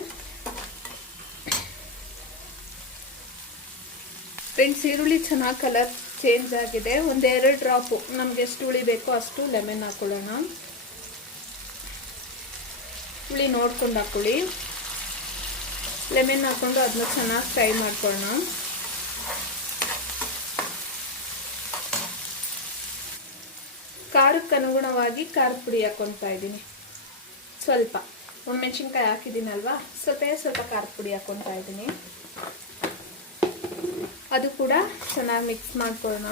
ಫ್ರೆಂಡ್ಸ್ ಈರುಳ್ಳಿ ಚೆನ್ನಾಗಿ ಕಲರ್ ಚೇಂಜ್ ಆಗಿದೆ. ಒಂದೆರಡು ಡ್ರಾಪು ನಮ್ಗೆ ಎಷ್ಟು ಹುಳಿ ಬೇಕೋ ಅಷ್ಟು ಲೆಮನ್ ಹಾಕೊಳ್ಳೋಣ. ಹುಳಿ ನೋಡ್ಕೊಂಡು ಹಾಕೊಳ್ಳಿ. ಲೆಮನ್ ಹಾಕ್ಕೊಂಡು ಅದನ್ನ ಚೆನ್ನಾಗಿ ಫ್ರೈ ಮಾಡ್ಕೊಳ್ಳೋಣ. ಖಾರಕ್ಕೆ ಅನುಗುಣವಾಗಿ ಖಾರದ ಪುಡಿ ಹಾಕ್ಕೊತಾ ಇದ್ದೀನಿ. ಸ್ವಲ್ಪ. ಒಣಮೆಣ್ಸಿನ್ಕಾಯಿ ಹಾಕಿದ್ದೀನಲ್ವಾ? ಸ್ವಲ್ಪ ಸ್ವಲ್ಪ ಖಾರದ ಪುಡಿ ಹಾಕ್ಕೊತಾ ಇದ್ದೀನಿ. ಅದು ಕೂಡ ಚೆನ್ನಾಗಿ ಮಿಕ್ಸ್ ಮಾಡ್ಕೊಳ್ಳೋಣ.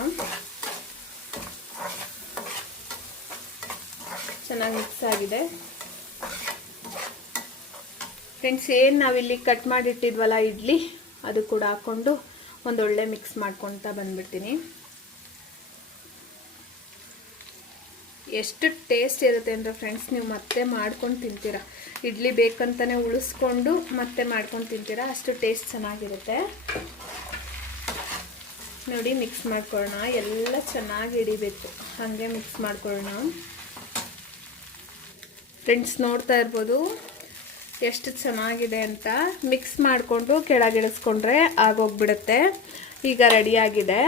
ಚೆನ್ನಾಗಿ ಮಿಕ್ಸ್ ಆಗಿದೆ. ಫ್ರೆಂಡ್ಸ್ ಏನು ನಾವಿಲ್ಲಿ ಕಟ್ ಮಾಡಿಟ್ಟಿದ್ವಲ್ಲ, ಇಡ್ಲಿ, ಅದು ಕೂಡ ಹಾಕ್ಕೊಂಡು ಒಂದೊಳ್ಳೆ ಮಿಕ್ಸ್ ಮಾಡ್ಕೊತಾ ಬಂದ್ಬಿಡ್ತೀನಿ. ಎಷ್ಟು ಟೇಸ್ಟ್ ಇರುತ್ತೆ ಅಂದರೆ ಫ್ರೆಂಡ್ಸ್ ನೀವು ಮತ್ತೆ ಮಾಡ್ಕೊಂಡು ತಿಂತೀರಾ. ಇಡ್ಲಿ ಬೇಕಂತಲೇ ಉಳಿಸ್ಕೊಂಡು ಮತ್ತೆ ಮಾಡ್ಕೊಂಡು ತಿಂತೀರಾ, ಅಷ್ಟು ಟೇಸ್ಟ್ ಚೆನ್ನಾಗಿರುತ್ತೆ. ನೋಡಿ ಮಿಕ್ಸ್ ಮಾಡ್ಕೊಳ್ಳೋಣ. ಎಲ್ಲ ಚೆನ್ನಾಗಿ ಹಿಡಿಬೇಕು. ಹಾಗೆ ಮಿಕ್ಸ್ ಮಾಡ್ಕೊಳ್ಳೋಣ. ಫ್ರೆಂಡ್ಸ್ ನೋಡ್ತಾ ಇರ್ಬೋದು. ಎಷ್ಟು ಚೆನ್ನಾಗಿದೆ ಅಂತ. ಮಿಕ್ಸ್ ಮಾಡಿಕೊಂಡು ಕೆಳಗಿಳಿಸ್ಕೊಂಡ್ರೆ ಆಗೋಗ್ಬಿಡುತ್ತೆ. ಈಗ ರೆಡಿಯಾಗಿದೆ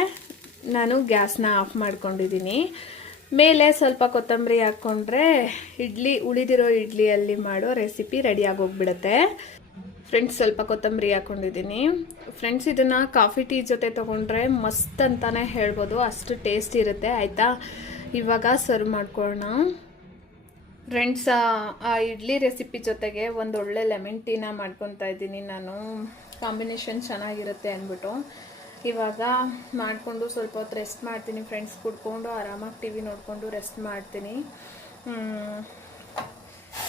ನಾನು ಗ್ಯಾಸ್ನ ಆಫ್ ಮಾಡ್ಕೊಂಡಿದ್ದೀನಿ. ಮೇಲೆ ಸ್ವಲ್ಪ ಕೊತ್ತಂಬರಿ ಹಾಕ್ಕೊಂಡ್ರೆ ಇಡ್ಲಿ, ಉಳಿದಿರೋ ಇಡ್ಲಿಯಲ್ಲಿ ಮಾಡೋ ರೆಸಿಪಿ ರೆಡಿ ಹೋಗ್ಬಿಡುತ್ತೆ ಫ್ರೆಂಡ್ಸ್ ಸ್ವಲ್ಪ ಕೊತ್ತಂಬರಿ ಹಾಕ್ಕೊಂಡಿದ್ದೀನಿ ಫ್ರೆಂಡ್ಸ್ ಇದನ್ನು ಕಾಫಿ ಟೀ ಜೊತೆ ತೊಗೊಂಡ್ರೆ ಮಸ್ತ್ ಅಂತಲೇ ಹೇಳ್ಬೋದು. ಅಷ್ಟು ಟೇಸ್ಟ್ ಇರುತ್ತೆ, ಆಯಿತಾ? ಇವಾಗ ಸರ್ವ್ ಮಾಡ್ಕೊಳ್ಳೋಣ. ಫ್ರೆಂಡ್ಸ್ ಆ ಇಡ್ಲಿ ರೆಸಿಪಿ ಜೊತೆಗೆ ಒಂದು ಒಳ್ಳೆ ಲೆಮನ್ ಟೀನ ಮಾಡ್ಕೊತಾ ಇದ್ದೀನಿ ನಾನು. ಕಾಂಬಿನೇಷನ್ ಚೆನ್ನಾಗಿರುತ್ತೆ ಅಂದ್ಬಿಟ್ಟು. ಇವಾಗ ಮಾಡಿಕೊಂಡು ಸ್ವಲ್ಪ ಹೊತ್ತು ರೆಸ್ಟ್ ಮಾಡ್ತೀನಿ. ಫ್ರೆಂಡ್ಸ್ ಕುಡ್ಕೊಂಡು ಆರಾಮಾಗಿ ಟಿ ವಿ ನೋಡಿಕೊಂಡು ರೆಸ್ಟ್ ಮಾಡ್ತೀನಿ.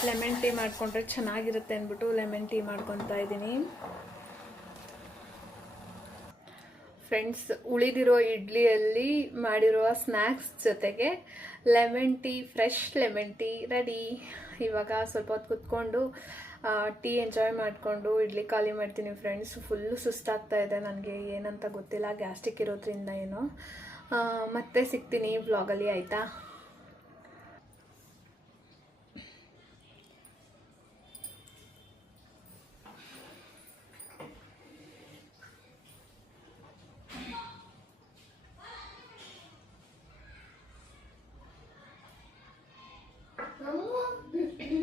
ಲೆಮನ್ ಟೀ ಮಾಡಿಕೊಂಡ್ರೆ ಚೆನ್ನಾಗಿರುತ್ತೆ ಅಂದ್ಬಿಟ್ಟು ಲೆಮನ್ ಟೀ ಮಾಡ್ಕೊತಾ ಇದ್ದೀನಿ. ಫ್ರೆಂಡ್ಸ್ ಉಳಿದಿರೋ ಇಡ್ಲಿಯಲ್ಲಿ ಮಾಡಿರುವ ಸ್ನ್ಯಾಕ್ಸ್ ಜೊತೆಗೆ lemon tea fresh lemon tea ready ಇವಾಗ ಸ್ವಲ್ಪ ಹೊತ್ತು ಕುತ್ಕೊಂಡು ಟೀ ಎಂಜಾಯ್ ಮಾಡಿಕೊಂಡು ಇಡ್ಲಿ ಖಾಲಿ ಮಾಡ್ತೀನಿ ಫ್ರೆಂಡ್ಸ್ ಫುಲ್ಲು ಸುಸ್ತಾಗ್ತಾ ಇದೆ ನನಗೆ. ಏನಂತ ಗೊತ್ತಿಲ್ಲ, ಗ್ಯಾಸ್ಟ್ರಿಕ್ ಇರೋದ್ರಿಂದ ಏನೋ. ಮತ್ತೆ ಸಿಗ್ತೀನಿ ಬ್ಲಾಗಲ್ಲಿ ಆಯಿತಾ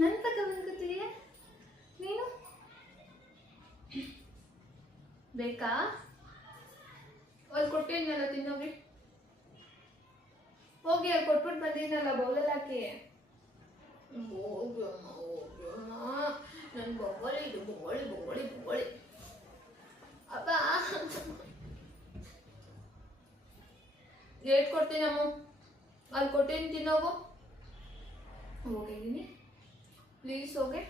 ನನ್ನ ತಕ ಬಂದ್ಕೊತೀಯ ನೀನು ಬೇಕಾ ಅಲ್ಲಿ ಕೊಟ್ಟಿದ್ನಲ್ಲ ತಿನ್ನೋಗಿ ಹೋಗಿ ಅಲ್ಲಿ ಕೊಟ್ಬಿಟ್ಟು ಬಂದಿದ್ನಲ್ಲ ಬೌಲಲ್ಲಿ ಹಾಕಿ ಹೋಗ್ಯಮ್ಮ ಹೋಗ್ಯಮ್ಮ ನನ್ನ ಬೊಂಬಳಿ ಇದು ಬೊಂಬಳಿ ಬೊಂಬಳಿ ಬೊಂಬಳಿ ಅಪ್ಪ ಏಟ್ ಕೊಡ್ತೀನಮ್ಮ ಅಲ್ಲಿ ಕೊಟ್ಟಿನಿ ತಿನ್ನೋಗು. ಹೋಗಿದ್ದೀನಿ ಪ್ಲೀಸ್ ಹೋಗಿ.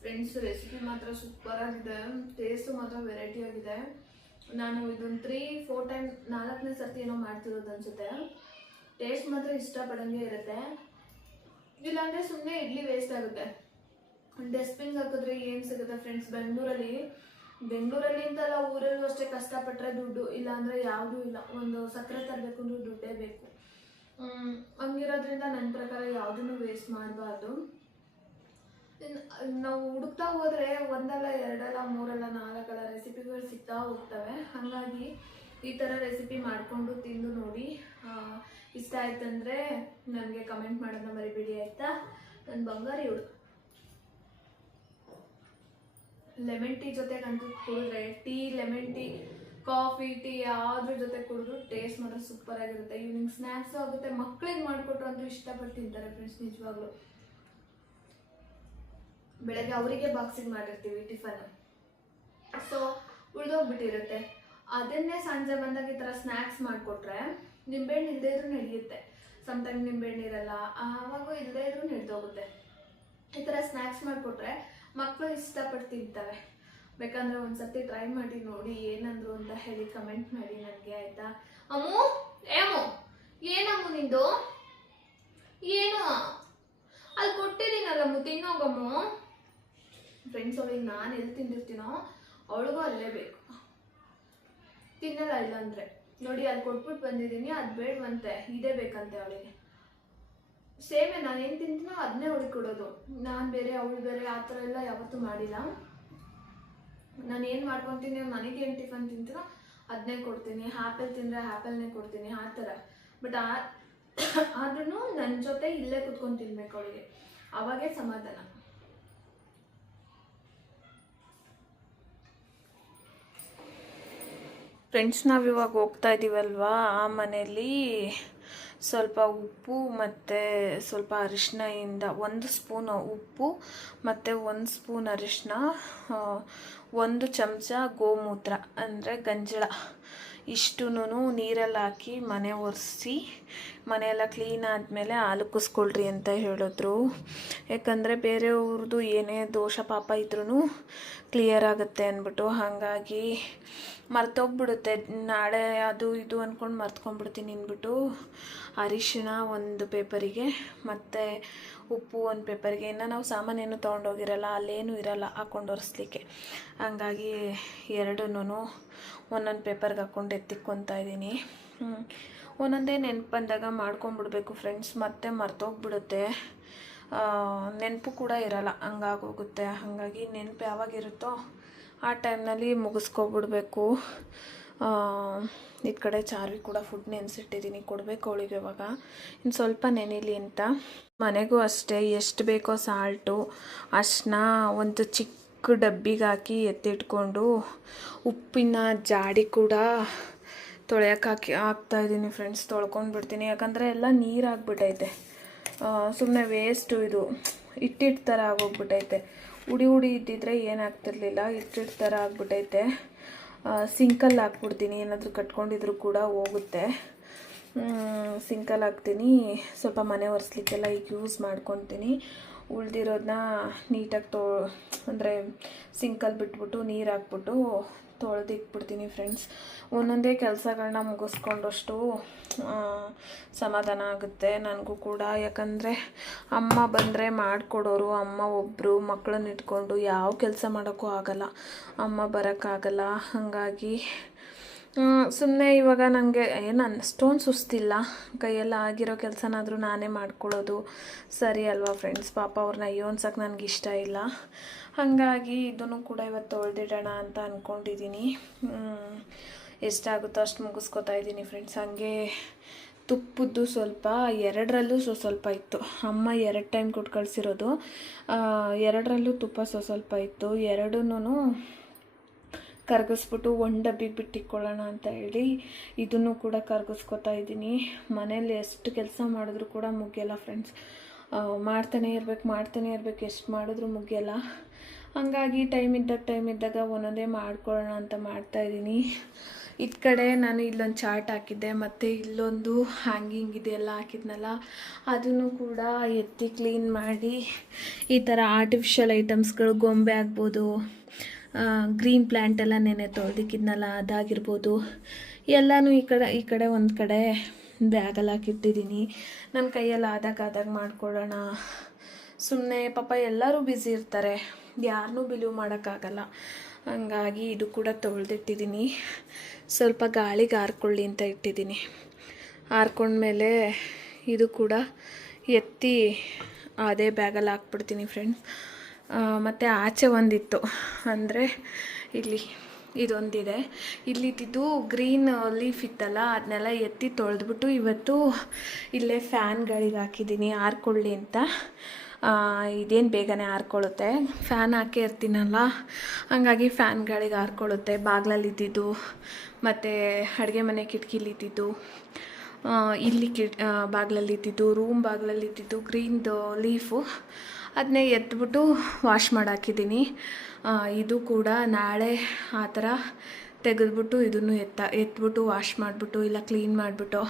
ಫ್ರೆಂಡ್ಸ್ ರೆಸಿಪಿ ಮಾತ್ರ ಸೂಪರ್ ಆಗಿದೆ. ಟೇಸ್ಟ್ ಮಾತ್ರ ವೆರೈಟಿ ಆಗಿದೆ. ನಾನು ಇದೊಂದು ತ್ರೀ ಫೋರ್ ಟೈಮ್ ನಾಲ್ಕನೇ ಸರ್ತಿ ಏನೋ ಮಾಡ್ತಿರೋದು ಅನಿಸುತ್ತೆ. ಟೇಸ್ಟ್ ಮಾತ್ರ ಇಷ್ಟಪಡಂಗೆ ಇರುತ್ತೆ. ಇಲ್ಲಾಂದರೆ ಸುಮ್ಮನೆ ಇಡ್ಲಿ ವೇಸ್ಟ್ ಆಗುತ್ತೆ. ಡಸ್ಟ್ಬಿನ್ಸ್ ಹಾಕಿದ್ರೆ ಏನು ಸಿಗುತ್ತೆ ಫ್ರೆಂಡ್ಸ್ ಬೆಂಗಳೂರಲ್ಲಿ? ಬೆಂಗಳೂರಲ್ಲಿ ಅಂತಲ್ಲ ಊರಲ್ಲೂ ಅಷ್ಟೇ ಕಷ್ಟಪಟ್ಟರೆ ದುಡ್ಡು ಇಲ್ಲ ಅಂದ್ರೆ ಯಾವುದೂ ಇಲ್ಲ. ಒಂದು ಸಕ್ಕರೆ ತರಬೇಕು ಅಂದ್ರೆ ದುಡ್ಡೇ ಬೇಕು. ಹಂಗಿರೋದ್ರಿಂದ ನನ್ನ ಪ್ರಕಾರ ಯಾವುದನ್ನು ವೇಸ್ಟ್ ಮಾಡಬಾರ್ದು. ನಾವು ಹುಡುಕ್ತಾ ಹೋದರೆ ಒಂದಲ್ಲ ಎರಡಲ್ಲ, ಮೂರಲ್ಲ, ನಾಲ್ಕಲ್ಲ ರೆಸಿಪಿಗಳು ಸಿಗ್ತಾ ಹೋಗ್ತವೆ. ಹಾಗಾಗಿ ಈ ಥರ ರೆಸಿಪಿ ಮಾಡಿಕೊಂಡು ತಿಂದು ನೋಡಿ. ಇಷ್ಟ ಆಯ್ತಂದ್ರೆ ನನಗೆ ಕಮೆಂಟ್ ಮಾಡೋದನ್ನ ಮರಿಬೇಡಿ ಆಯ್ತಾ? ನನ್ನ ಬಂಗಾರಿ ಹುಡುಗ ಲೆಮನ್ ಟೀ ಜೊತೆ ನಂಗೆ ಕುಡಿದ್ರೆ tea lemon tea coffee tea ಯಾವ್ದ್ರ ಜೊತೆ ಕುಡಿದ್ರು ಟೇಸ್ಟ್ ಮಾತ್ರ ಸೂಪರ್ ಆಗಿರುತ್ತೆ. ಈವ್ನಿಂಗ್ ಸ್ನ್ಯಾಕ್ಸು ಆಗುತ್ತೆ. ಮಕ್ಳಿಗೆ ಮಾಡಿಕೊಟ್ರು ಅಂತೂ ಇಷ್ಟಪಟ್ಟು ತಿಂತಾರೆ ಫ್ರೆಂಡ್ಸ್ ನಿಜವಾಗ್ಲು. ಬೆಳಗ್ಗೆ ಅವರಿಗೆ ಬಾಕ್ಸಿಗೆ ಮಾಡಿರ್ತೀವಿ, ಟಿಫನ್. ಸೊ ಉಳಿದೋಗ್ಬಿಟ್ಟಿರುತ್ತೆ. ಅದನ್ನೇ ಸಂಜೆ ಬಂದಾಗ ಈ ಥರ ಸ್ನ್ಯಾಕ್ಸ್ ಮಾಡಿಕೊಟ್ರೆ ನಿಂಬೆಹಣ್ಣು ಇಲ್ಲದೇ ಇದ್ರೂ ನಡೆಯುತ್ತೆ. ಸಮ್ಟೈಮ್ ನಿಂಬೆಹಣ್ಣು ಇರಲ್ಲ, ಆವಾಗ ಇಲ್ಲದೇ ಇದ್ರೂ ನಡೆದೋಗುತ್ತೆ. ಈ ಥರ ಸ್ನ್ಯಾಕ್ಸ್ ಮಾಡಿಕೊಟ್ರೆ ಮಕ್ಕಳು ಇಷ್ಟಪಡ್ತಿರ್ತಾರೆ. ಬೇಕಂದ್ರೆ ಒಂದ್ಸತಿ ಟ್ರೈ ಮಾಡಿ ನೋಡಿ ಏನಂದ್ರು ಅಂತ ಹೇಳಿ ಕಮೆಂಟ್ ಮಾಡಿ ನನಗೆ ಆಯ್ತಾ? ಅಮ್ಮು ಏಮು ಏನಮ್ಮು ನಿಂದು? ಏನು? ಅಲ್ಲಿ ಕೊಟ್ಟಿದ್ದೀನಲ್ಲ ಮು ತಿನ್ನೋಗಮ್ಮು ಫ್ರೆಂಡ್ಸ್ ಅವಳಿಗೆ ನಾನು ಎಲ್ಲಿ ತಿಂದಿರ್ತೀನೋ ಅವಳಿಗೂ ಅಲ್ಲೇ ಬೇಕು. ತಿನ್ನಲ್ಲ ಇಲ್ಲಾಂದ್ರೆ. ನೋಡಿ ಅಲ್ಲಿ ಕೊಟ್ಬಿಟ್ಟು ಬಂದಿದ್ದೀನಿ, ಅದು ಬೇಡವಂತೆ, ಇದೇ ಬೇಕಂತೆ ಅವಳಿಗೆ. ಸೇಮೆ ನಾನು ಏನು ತಿಂತೀನೋ ಅದನ್ನೇ ಅವಳಿಗೆ ಕೊಡೋದು ನಾನು ಬೇರೆ, ಅವಳು ಬೇರೆ, ಆ ಥರ ಎಲ್ಲ ಯಾವತ್ತೂ ಮಾಡಿಲ್ಲ. ನಾನು ಏನು ಮಾಡ್ಕೊತೀನಿ ನನಗೆ ಏನು ಟಿಫನ್ ತಿಂತೀನೋ ಅದನ್ನೇ ಕೊಡ್ತೀನಿ. ಆ್ಯಪಲ್ ತಿಂದರೆ ಆ್ಯಪಲ್ನೇ ಕೊಡ್ತೀನಿ, ಆ ಥರ. ಬಟ್ ಆ ಆದ್ರೂ ನನ್ನ ಜೊತೆ ಇಲ್ಲೇ ಕುತ್ಕೊಂಡು ತಿನ್ಬೇಕು ಅವಳಿಗೆ. ಅವಾಗೇ ಸಮಾಧಾನ. ಫ್ರೆಂಡ್ಸ್ ನಾವು ಇವಾಗ ಹೋಗ್ತಾ ಇದ್ದೀವಲ್ವಾ ಆ ಮನೆಯಲ್ಲಿ ಸ್ವಲ್ಪ ಉಪ್ಪು ಮತ್ತು ಸ್ವಲ್ಪ ಅರಿಶಿನ ಒಂದು ಸ್ಪೂನ್ ಉಪ್ಪು ಮತ್ತು ಒಂದು ಸ್ಪೂನ್ ಅರಿಶಿನ ಒಂದು ಚಮಚ ಗೋಮೂತ್ರ, ಅಂದರೆ ಗಂಜಳ. ಇಷ್ಟೂ ನೀರಲ್ಲಿ ಹಾಕಿ ಮನೆ ಒರೆಸಿ, ಮನೆಯೆಲ್ಲ ಕ್ಲೀನ್ ಆದಮೇಲೆ ಹಾಲು ಕುಸ್ಕೊಳ್ರಿ ಅಂತ ಹೇಳಿದ್ರು. ಯಾಕಂದರೆ ಬೇರೆಯವ್ರದ್ದು ಏನೇ ದೋಷ ಪಾಪ ಇದ್ರೂ ಕ್ಲಿಯರ್ ಆಗುತ್ತೆ ಅಂದ್ಬಿಟ್ಟು. ಹಾಗಾಗಿ ಮರ್ತೋಗ್ಬಿಡುತ್ತೆ. ನಾಳೆ ಅದು ಇದು ಅಂದ್ಕೊಂಡು ಮರ್ತ್ಕೊಂಡ್ಬಿಡ್ತೀನಿ ಅಂದ್ಬಿಟ್ಟು ಅರಿಶಿಣ ಒಂದು ಪೇಪರಿಗೆ, ಮತ್ತು ಉಪ್ಪು ಒಂದು ಪೇಪರಿಗೆ. ಇನ್ನು ನಾವು ಸಾಮಾನೇನು ತೊಗೊಂಡೋಗಿರಲ್ಲ, ಅಲ್ಲೇನೂ ಇರಲ್ಲ ಹಾಕೊಂಡು ಒರೆಸ್ಲಿಕ್ಕೆ. ಹಂಗಾಗಿ ಎರಡೂ ಒಂದೊಂದು ಪೇಪರ್ಗೆ ಹಾಕ್ಕೊಂಡು ಎತ್ತಿಕ್ಕೊತಾ ಇದ್ದೀನಿ. ಒಂದೊಂದೇ ನೆನಪು ಬಂದಾಗ ಮಾಡ್ಕೊಂಬಿಡ್ಬೇಕು ಫ್ರೆಂಡ್ಸ್ ಮತ್ತೆ ಮರ್ತೋಗ್ಬಿಡುತ್ತೆ. ನೆನಪು ಕೂಡ ಇರಲ್ಲ, ಹಂಗಾಗೋಗುತ್ತೆ. ಹಾಗಾಗಿ ನೆನಪು ಯಾವಾಗಿರುತ್ತೋ ಆ ಟೈಮ್ನಲ್ಲಿ ಮುಗಿಸ್ಕೊಬಿಡ್ಬೇಕು. ಈ ಕಡೆ ಚಾರ್ವಿ ಕೂಡ ಫುಡ್ ನೆನೆಸಿಟ್ಟಿದ್ದೀನಿ ಕೊಡಬೇಕು ಅವಳಿಗೆ ಇವಾಗ ಇನ್ನು ಸ್ವಲ್ಪ ನೆನೀಲಿ ಅಂತ. ಮನೆಗೂ ಅಷ್ಟೇ, ಎಷ್ಟು ಬೇಕೋ ಸಾಲ್ಟು ಅಷ್ಟನ್ನ ಒಂದು ಚಿಕ್ಕ ಡಬ್ಬಿಗೆ ಹಾಕಿ ಎತ್ತಿಟ್ಕೊಂಡು ಉಪ್ಪಿನ ಜಾಡಿ ಕೂಡ ತೊಳೆಯೋಕೆ ಹಾಕಿ ಹಾಕ್ತಾ ಇದ್ದೀನಿ ಫ್ರೆಂಡ್ಸ್ ತೊಳ್ಕೊಂಡು ಬಿಡ್ತೀನಿ ಯಾಕಂದರೆ ಎಲ್ಲ ನೀರು ಆಗ್ಬಿಟ್ಟೈತೆ ಸುಮ್ಮನೆ ವೇಸ್ಟು ಇದು ಇಟ್ಟಿಟ್ಟು ಥರ ಆಗೋಗ್ಬಿಟ್ಟೈತೆ ಉಡಿ ಉಡಿ ಇದ್ದಿದ್ರೆ ಏನಾಗ್ತಿರ್ಲಿಲ್ಲ. ಇಟ್ಟಿಟ್ಟು ಥರ ಆಗ್ಬಿಟ್ಟೈತೆ ಸಿಂಕಲ್ಲಿ ಹಾಕ್ಬಿಡ್ತೀನಿ. ಏನಾದರೂ ಕಟ್ಕೊಂಡಿದ್ರು ಕೂಡ ಹೋಗುತ್ತೆ. ಸಿಂಕಲ್ಲಿ ಹಾಕ್ತೀನಿ. ಸ್ವಲ್ಪ ಮನೆ ಒರೆಸ್ಲಿಕ್ಕೆಲ್ಲ ಈಗ ಯೂಸ್ ಮಾಡ್ಕೊತೀನಿ. ಉಳ್ದಿರೋದನ್ನ ನೀಟಾಗಿ ತೊ, ಅಂದರೆ ಸಿಂಕಲ್ಲಿ ಬಿಟ್ಬಿಟ್ಟು ನೀರು ಹಾಕ್ಬಿಟ್ಟು ತೊಳೆದಿಕ್ಬಿಡ್ತೀನಿ ಫ್ರೆಂಡ್ಸ್. ಒಂದೊಂದೇ ಕೆಲಸಗಳನ್ನ ಮುಗಿಸ್ಕೊಂಡಷ್ಟು ಸಮಾಧಾನ ಆಗುತ್ತೆ ನನಗೂ ಕೂಡ. ಯಾಕಂದರೆ ಅಮ್ಮ ಬಂದರೆ ಮಾಡಿಕೊಡೋರು, ಅಮ್ಮ ಒಬ್ಬರು ಮಕ್ಕಳನ್ನ ಇಟ್ಕೊಂಡು ಯಾವ ಕೆಲಸ ಮಾಡೋಕ್ಕೂ ಆಗಲ್ಲ. ಅಮ್ಮ ಬರೋಕ್ಕಾಗಲ್ಲ. ಹಾಗಾಗಿ ಸುಮ್ಮನೆ ಇವಾಗ ನನಗೆ ಏನು ಅಷ್ಟೊಂದು ಸುಸ್ತಿಲ್ಲ. ಕೈಯೆಲ್ಲ ಆಗಿರೋ ಕೆಲಸನಾದರೂ ನಾನೇ ಮಾಡ್ಕೊಳ್ಳೋದು. ಸರಿ ಅಲ್ವಾ ಫ್ರೆಂಡ್ಸ್ ಪಾಪ ಅವ್ರನ್ನ ಯೋನ್ಸಕ್ಕೆ ನನಗೆ ಇಷ್ಟ ಇಲ್ಲ. ಹಾಗಾಗಿ ಇದನ್ನು ಕೂಡ ಇವತ್ತು ಹೊಳ್ದಿಡೋಣ ಅಂತ ಅಂದ್ಕೊಂಡಿದ್ದೀನಿ ಎಷ್ಟಾಗುತ್ತೋ ಅಷ್ಟು ಮುಗಿಸ್ಕೊತಾ ಇದ್ದೀನಿ ಫ್ರೆಂಡ್ಸ್ ಹಾಗೆ ತುಪ್ಪದ್ದು ಸ್ವಲ್ಪ, ಎರಡರಲ್ಲೂ ಸೊ ಸ್ವಲ್ಪ ಇತ್ತು. ಅಮ್ಮ ಎರಡು ಟೈಮ್ ಕೊಟ್ಟು ಕಳಿಸಿರೋದು ಎರಡರಲ್ಲೂ ತುಪ್ಪ ಸೊ ಸ್ವಲ್ಪ ಇತ್ತು. ಎರಡೂ ಕರಗಿಸ್ಬಿಟ್ಟು ಒಂದು ಡಬ್ಬಿಗೆ ಬಿಟ್ಟಿಕ್ಕೊಳ್ಳೋಣ ಅಂತ ಹೇಳಿ ಇದನ್ನು ಕೂಡ ಕರಗಿಸ್ಕೊತಾ ಇದ್ದೀನಿ. ಮನೇಲಿ ಎಷ್ಟು ಕೆಲಸ ಮಾಡಿದ್ರು ಕೂಡ ಮುಗಿಯಲ್ಲ ಫ್ರೆಂಡ್ಸ್ ಮಾಡ್ತಾನೆ ಇರ್ಬೇಕು ಮಾಡ್ತಾನೆ ಇರ್ಬೇಕು, ಎಷ್ಟು ಮಾಡಿದ್ರು ಮುಗಿಯಲ್ಲ. ಹಂಗಾಗಿ ಟೈಮ್ ಇದ್ದಾಗ ಟೈಮ್ ಇದ್ದಾಗ ಒಂದೊಂದೇ ಮಾಡ್ಕೊಳ್ಳೋಣ ಅಂತ ಮಾಡ್ತಾ ಇದ್ದೀನಿ. ಈ ಕಡೆ ನಾನು ಇಲ್ಲೊಂದು ಚಾರ್ಟ್ ಹಾಕಿದ್ದೆ, ಮತ್ತು ಇಲ್ಲೊಂದು ಹ್ಯಾಂಗಿಂಗ್ ಇದೆಲ್ಲ ಹಾಕಿದ್ನಲ್ಲ, ಅದನ್ನು ಕೂಡ ಎತ್ತಿ ಕ್ಲೀನ್ ಮಾಡಿ ಈ ಥರ ಆರ್ಟಿಫಿಷಿಯಲ್ ಐಟಮ್ಸ್ಗಳು ಗೊಂಬೆ ಆಗ್ಬೋದು ಗ್ರೀನ್ ಪ್ಲ್ಯಾಂಟ್ ಎಲ್ಲ ನೆನೆ ತೊಳೆದಿಕ್ಕಿದ್ನಲ್ಲ ಅದಾಗಿರ್ಬೋದು. ಎಲ್ಲನೂ ಈ ಕಡೆ ಈ ಕಡೆ ಒಂದು ಕಡೆ ಬ್ಯಾಗಲ್ಲಿ ಹಾಕಿಟ್ಟಿದ್ದೀನಿ ನನ್ನ ಕೈಯಲ್ಲಿ ಆದಾಗ ಆದಾಗ ಮಾಡ್ಕೊಳ್ಳೋಣ. ಸುಮ್ಮನೆ ಪಾಪ ಎಲ್ಲರೂ ಬ್ಯುಸಿ ಇರ್ತಾರೆ. ಯಾರನ್ನೂ ಬಿಲೀವ್ ಮಾಡೋಕ್ಕಾಗಲ್ಲ. ಹಂಗಾಗಿ ಇದು ಕೂಡ ತೊಳೆದಿಟ್ಟಿದ್ದೀನಿ ಸ್ವಲ್ಪ ಗಾಳಿಗೆ ಹಾರ್ಕೊಳ್ಳಿ ಅಂತ ಇಟ್ಟಿದ್ದೀನಿ ಹಾರ್ಕೊಂಡ್ಮೇಲೆ ಇದು ಕೂಡ ಎತ್ತಿ ಅದೇ ಬ್ಯಾಗಲ್ಲಿ ಹಾಕ್ಬಿಡ್ತೀನಿ ಫ್ರೆಂಡ್ಸ್ ಮತ್ತು ಆಚೆ ಒಂದಿತ್ತು. ಅಂದರೆ ಇಲ್ಲಿ ಇದೊಂದಿದೆ. ಇಲ್ಲಿದ್ದು ಗ್ರೀನ್ ಲೀಫ್ ಇತ್ತಲ್ಲ ಅದನ್ನೆಲ್ಲ ಎತ್ತಿ ತೊಳೆದ್ಬಿಟ್ಟು ಇವತ್ತು ಇಲ್ಲೇ ಫ್ಯಾನ್ಗಳಿಗೆ ಹಾಕಿದ್ದೀನಿ, ಆರ್ಕೊಳ್ಳಿ ಅಂತ. ಇದೇನು ಬೇಗನೆ ಆರ್ಕೊಳ್ಳುತ್ತೆ? ಫ್ಯಾನ್ ಹಾಕೇ ಇರ್ತೀನಲ್ಲ, ಹಂಗಾಗಿ ಫ್ಯಾನ್ಗಳಿಗೆ ಆರ್ಕೊಳ್ಳುತ್ತೆ. ಬಾಗ್ಲಲ್ಲಿ ಇದ್ದಿದ್ದು ಮತ್ತು ಅಡುಗೆ ಮನೆ ಕಿಟಕಿಲಿ ಇದ್ದಿದ್ದು ಇಲ್ಲಿ ಕಿಟ್ ಬಾಗ್ಲಲ್ಲಿ ಇದ್ದಿದ್ದು ರೂಮ್ ಬಾಗ್ಲಲ್ಲಿ ಇದ್ದಿದ್ದು ಗ್ರೀನ್ದು ಲೀಫು. ಅದನ್ನೇ ಎತ್ಬಿಟ್ಟು ವಾಶ್ ಮಾಡಾಕಿದ್ದೀನಿ. ಇದು ಕೂಡ ನಾಳೆ ಆ ಥರ ತೆಗೆದ್ಬಿಟ್ಟು ಇದನ್ನು ಎತ್ತ, ಎತ್ಬಿಟ್ಟು ವಾಶ್ ಮಾಡಿಬಿಟ್ಟು ಇಲ್ಲ ಕ್ಲೀನ್ ಮಾಡಿಬಿಟ್ಟು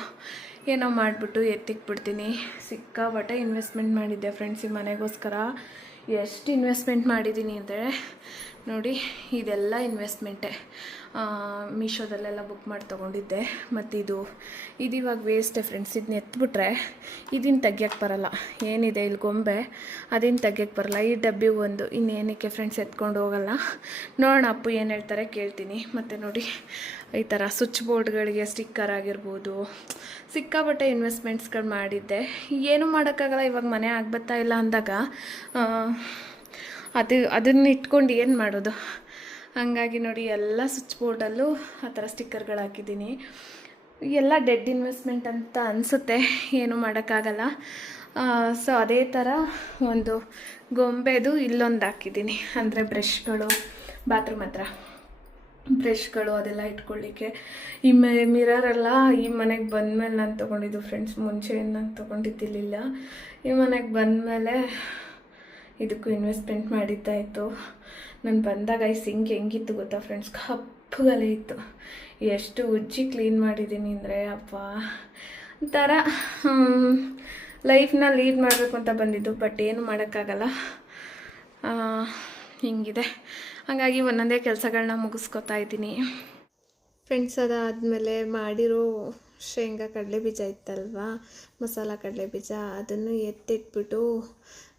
ಏನೋ ಮಾಡಿಬಿಟ್ಟು ಎತ್ತಿಕ್ಬಿಡ್ತೀನಿ. ಸಿಕ್ಕಾಪಟ್ಟೆ ಇನ್ವೆಸ್ಟ್ಮೆಂಟ್ ಮಾಡಿದ್ದೆ ಫ್ರೆಂಡ್ಸ್ ಈ ಮನೆಗೋಸ್ಕರ. ಎಷ್ಟು ಇನ್ವೆಸ್ಟ್ಮೆಂಟ್ ಮಾಡಿದ್ದೀನಿ ಅಂದರೆ ನೋಡಿ, ಇದೆಲ್ಲ ಇನ್ವೆಸ್ಟ್ಮೆಂಟೇ ಮೀಶೋದಲ್ಲೆಲ್ಲ ಬುಕ್ ಮಾಡಿ ತೊಗೊಂಡಿದ್ದೆ. ಮತ್ತು ಇದು ಇದು ಇವಾಗ ವೇಸ್ಟೇ ಫ್ರೆಂಡ್ಸ್ ಇದನ್ನ ಎತ್ಬಿಟ್ರೆ ಇದನ್ನು ತೆಗಿಯೋಕ್ಕೆ ಬರಲ್ಲ. ಏನಿದೆ ಇಲ್ಲಿ ಗೊಂಬೆ, ಅದೇನು ತೆಗಿಯೋಕ್ಕೆ ಬರಲ್ಲ. ಈ ಡಬ್ಬಿ ಒಂದು, ಇನ್ನೇನಕ್ಕೆ ಫ್ರೆಂಡ್ಸ್ ಎತ್ಕೊಂಡು ಹೋಗಲ್ಲ. ನೋಡೋಣ ಅಪ್ಪು ಏನು ಹೇಳ್ತಾರೆ ಕೇಳ್ತೀನಿ. ಮತ್ತು ನೋಡಿ, ಈ ಥರ ಸ್ವಿಚ್ ಬೋರ್ಡ್ಗಳಿಗೆ ಸ್ಟಿಕ್ಕರ್ ಆಗಿರ್ಬೋದು. ಸಿಕ್ಕಾಬಟ್ಟೆ ಇನ್ವೆಸ್ಟ್ಮೆಂಟ್ಸ್ಗಳು ಮಾಡಿದ್ದೆ. ಏನೂ ಮಾಡೋಕ್ಕಾಗಲ್ಲ, ಇವಾಗ ಮನೆ ಆಗ್ಬತ್ತಾ ಇಲ್ಲ ಅಂದಾಗ ಅದು, ಅದನ್ನ ಇಟ್ಕೊಂಡು ಏನು ಮಾಡೋದು? ಹಾಗಾಗಿ ನೋಡಿ ಎಲ್ಲ ಸ್ವಿಚ್ ಬೋರ್ಡಲ್ಲೂ ಆ ಥರ ಸ್ಟಿಕ್ಕರ್ಗಳು ಹಾಕಿದ್ದೀನಿ. ಎಲ್ಲ ಡೆಡ್ ಇನ್ವೆಸ್ಟ್ಮೆಂಟ್ ಅಂತ ಅನಿಸುತ್ತೆ, ಏನೂ ಮಾಡೋಕ್ಕಾಗಲ್ಲ. ಸೊ ಅದೇ ಥರ ಒಂದು ಗೊಂಬೆದು ಇಲ್ಲೊಂದು ಹಾಕಿದ್ದೀನಿ. ಅಂದರೆ ಬ್ರಷ್ಗಳು, ಬಾತ್ರೂಮ್ ಹತ್ರ. ಬ್ರಷ್ಗಳು ಅದೆಲ್ಲ ಇಟ್ಕೊಳ್ಳಿಕ್ಕೆ. ಈ ಮೆ ಮಿರರೆಲ್ಲ ಈ ಮನೆಗೆ ಬಂದಮೇಲೆ ನಾನು ತೊಗೊಂಡಿದ್ದು ಫ್ರೆಂಡ್ಸ್ ಮುಂಚೆ ನಾನು ತೊಗೊಂಡಿದ್ದಿಲ್ಲ ಈ ಮನೆಗೆ ಬಂದಮೇಲೆ ಇದಕ್ಕೂ ಇನ್ವೆಸ್ಟ್ಮೆಂಟ್ ಮಾಡಿದ್ದಾಯಿತು ನಾನು ಬಂದಾಗ ಈ ಸಿಂಕ್ ಹೆಂಗಿತ್ತು ಗೊತ್ತಾ ಫ್ರೆಂಡ್ಸ್ ಕಪ್ಪುಗಲೇ ಇತ್ತು. ಎಷ್ಟು ಉಜ್ಜಿ ಕ್ಲೀನ್ ಮಾಡಿದ್ದೀನಿ ಅಂದರೆ ಅಪ್ಪ ಒಂಥರ ಲೈಫ್ನ ಲೀಡ್ ಮಾಡಬೇಕು ಅಂತ ಬಂದಿದ್ದು ಬಟ್ ಏನು ಮಾಡೋಕ್ಕಾಗಲ್ಲ. ಹಿಂಗಿದೆ. ಹಾಗಾಗಿ ಒಂದೊಂದೇ ಕೆಲಸಗಳನ್ನ ಮುಗಿಸ್ಕೊತಾ ಇದ್ದೀನಿ. ಫ್ರೆಂಡ್ಸ್ ಅದಾದಮೇಲೆ ಮಾಡಿರೋ ಶೇಂಗಾ, ಕಡಲೆ ಬೀಜ ಇತ್ತಲ್ವಾ? ಮಸಾಲ, ಕಡಲೆ ಬೀಜ, ಅದನ್ನು ಎತ್ತಿಟ್ಬಿಟ್ಟು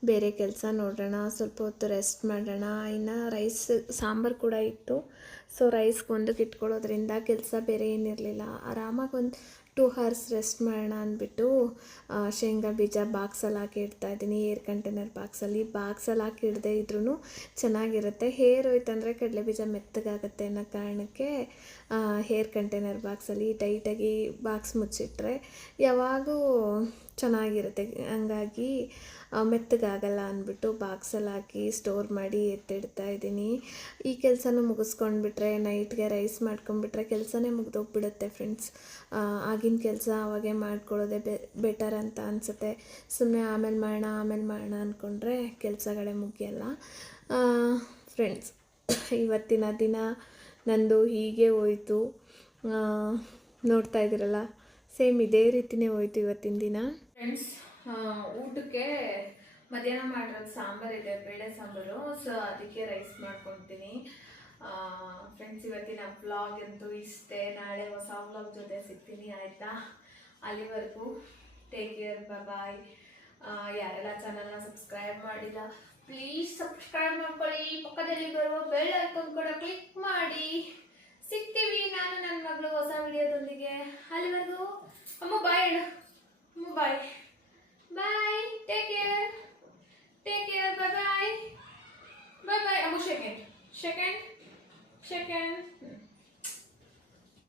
ಬೇರೆ ಕೆಲಸ ನೋಡೋಣ, ಸ್ವಲ್ಪ ಹೊತ್ತು ರೆಸ್ಟ್ ಮಾಡೋಣ. ಇನ್ನು ರೈಸ್ ಸಾಂಬಾರು ಕೂಡ ಇತ್ತು. ಸೊ ರೈಸ್ಗೆ ಒಂದಕ್ಕೆ ಇಟ್ಕೊಳ್ಳೋದ್ರಿಂದ ಕೆಲಸ ಬೇರೆ ಏನಿರಲಿಲ್ಲ. ಆರಾಮಾಗಿ ಒಂದು ಟೂ ಹವರ್ಸ್ ರೆಸ್ಟ್ ಮಾಡೋಣ ಅಂದ್ಬಿಟ್ಟು ಶೇಂಗಾ ಬೀಜ ಬಾಕ್ಸಲ್ಲಿ ಹಾಕಿ ಇಡ್ತಾ ಇದ್ದೀನಿ. ಏರ್ ಕಂಟೈನರ್ ಬಾಕ್ಸಲ್ಲಿ. ಬಾಕ್ಸಲ್ಲಿ ಹಾಕಿ ಇಡದೆ ಇದ್ರೂ ಚೆನ್ನಾಗಿರುತ್ತೆ. ಹೇರ್ ಹೋಯ್ತಂದರೆ ಕಡಲೆ ಬೀಜ ಮೆತ್ತಗಾಗುತ್ತೆ ಅನ್ನೋ ಕಾರಣಕ್ಕೆ ಹೇರ್ ಕಂಟೈನರ್ ಬಾಕ್ಸಲ್ಲಿ ಟೈಟಾಗಿ ಬಾಕ್ಸ್ ಮುಚ್ಚಿಟ್ರೆ ಯಾವಾಗೂ ಚೆನ್ನಾಗಿರುತ್ತೆ. ಹಂಗಾಗಿ ಮೆತ್ತಗಾಗಲ್ಲ ಅಂದ್ಬಿಟ್ಟು ಬಾಕ್ಸಲ್ಲಿ ಹಾಕಿ ಸ್ಟೋರ್ ಮಾಡಿ ಎತ್ತಿಡ್ತಾ ಇದ್ದೀನಿ. ಈ ಕೆಲಸನೂ ಮುಗಿಸ್ಕೊಂಡ್ಬಿಟ್ರೆ, ನೈಟ್ಗೆ ರೈಸ್ ಮಾಡ್ಕೊಂಡ್ಬಿಟ್ರೆ ಕೆಲಸನೇ ಮುಗಿದೋಗ್ಬಿಡುತ್ತೆ ಫ್ರೆಂಡ್ಸ್. ಆಗಿನ ಕೆಲಸ ಅವಾಗೆ ಮಾಡ್ಕೊಳ್ಳೋದೇ ಬೆಟರ್ ಅಂತ ಅನಿಸುತ್ತೆ. ಸುಮ್ಮನೆ ಆಮೇಲೆ ಮಾಡೋಣ ಆಮೇಲೆ ಮಾಡೋಣ ಅಂದ್ಕೊಂಡ್ರೆ ಕೆಲಸಗಳೇ ಮುಗಿಯಲ್ಲ. ಫ್ರೆಂಡ್ಸ್ ಇವತ್ತಿನ ದಿನ ನಂದು ಹೀಗೆ ಹೋಯಿತು. ನೋಡ್ತಾ ಇದ್ದೀರಲ್ಲ, ಸೇಮ್ ಇದೇ ರೀತಿನೇ ಹೋಯ್ತು ಇವತ್ತಿನ ದಿನ. ಫ್ರೆಂಡ್ಸ್ ಊಟಕ್ಕೆ ಮಧ್ಯಾಹ್ನ ಮಾಡಿರೋ ಸಾಂಬಾರಿದೆ ಬೇಳೆ ಸಾಂಬಾರು. ಸೊ ಅದಕ್ಕೆ ರೈಸ್ ಮಾಡ್ಕೊತೀನಿ. ಫ್ರೆಂಡ್ಸ್ ಇವತ್ತಿನ ವ್ಲಾಗ್ ಅಂತೂ ಇಷ್ಟೇ. ನಾಳೆ ಹೊಸ ವ್ಲಾಗ್ ಜೊತೆ ಸಿಗ್ತೀನಿ, ಆಯಿತಾ? ಅಲ್ಲಿವರೆಗೂ ಟೇಕ್ ಕೇರ್ ಬಾಯ್ ಯಾರೆಲ್ಲ ಚಾನಲ್ನ ಸಬ್ಸ್ಕ್ರೈಬ್ ಮಾಡಿಲ್ಲ ಪ್ಲೀಸ್ ಸಬ್ಸ್ಕ್ರೈಬ್ ಮಾಡ್ಕೊಳ್ಳಿ. ಪಕ್ಕದಲ್ಲಿ ಬರುವ ಬೆಲ್ ಐಕನ್ ಕೂಡ ಕ್ಲಿಕ್ ಮಾಡಿ. ಸಿಗ್ತೀವಿ ನಾನು ನನ್ನ ಮಗಳು ಹೊಸ ವಿಡಿಯೋದೊಂದಿಗೆ. ಅಲ್ಲಿವರೆಗೂ, ಅಮ್ಮ ಬಾಯ್ ಹೇಳು ಅಮ್ಮ bye bye take care take care bye bye bye ಅಮ್ಮ ಸೆಕೆಂಡ್ ಸೆಕೆಂಡ್ ಸೆಕೆಂಡ್